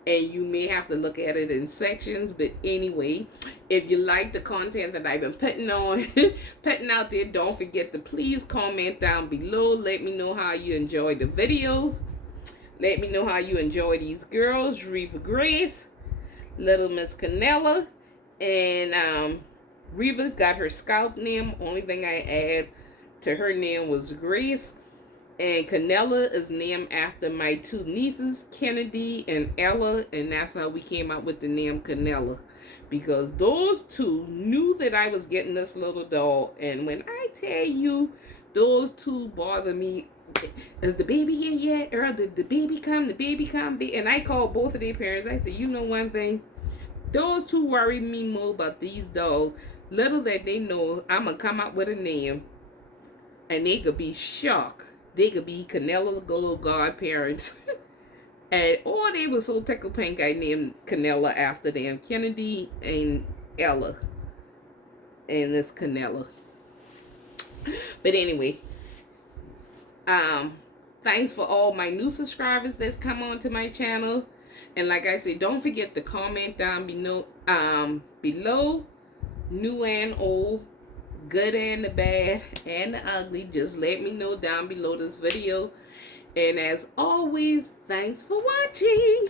and you may have to look at it in sections, but anyway, if you like the content that I've been putting out there, don't forget to please comment down below. Let me know how you enjoy the videos. Let me know how you enjoy these girls, Riva Grace, Little Miss Kennella, and Riva got her scout name. Only thing I add to her name was Grace. And Kennella is named after my two nieces, Kennedy and Ella, and that's how we came up with the name Kennella. Because those two knew that I was getting this little doll, and when I tell you, those two bother me. Is the baby here yet? Earl, did the baby come? The baby come? And I called both of their parents. I said, you know one thing? Those two worry me more about these dolls. Little that they know, I'm going to come up with a name, and they could be shocked. They could be Kennella, little godparents. Or they were so tickled pink I named Kennella after them. Kennedy and Ella. And this Kennella. But anyway, thanks for all my new subscribers that's come on to my channel. And like I said, don't forget to comment down below, new and old, good and the bad and the ugly. Just let me know down below this video. And as always, thanks for watching.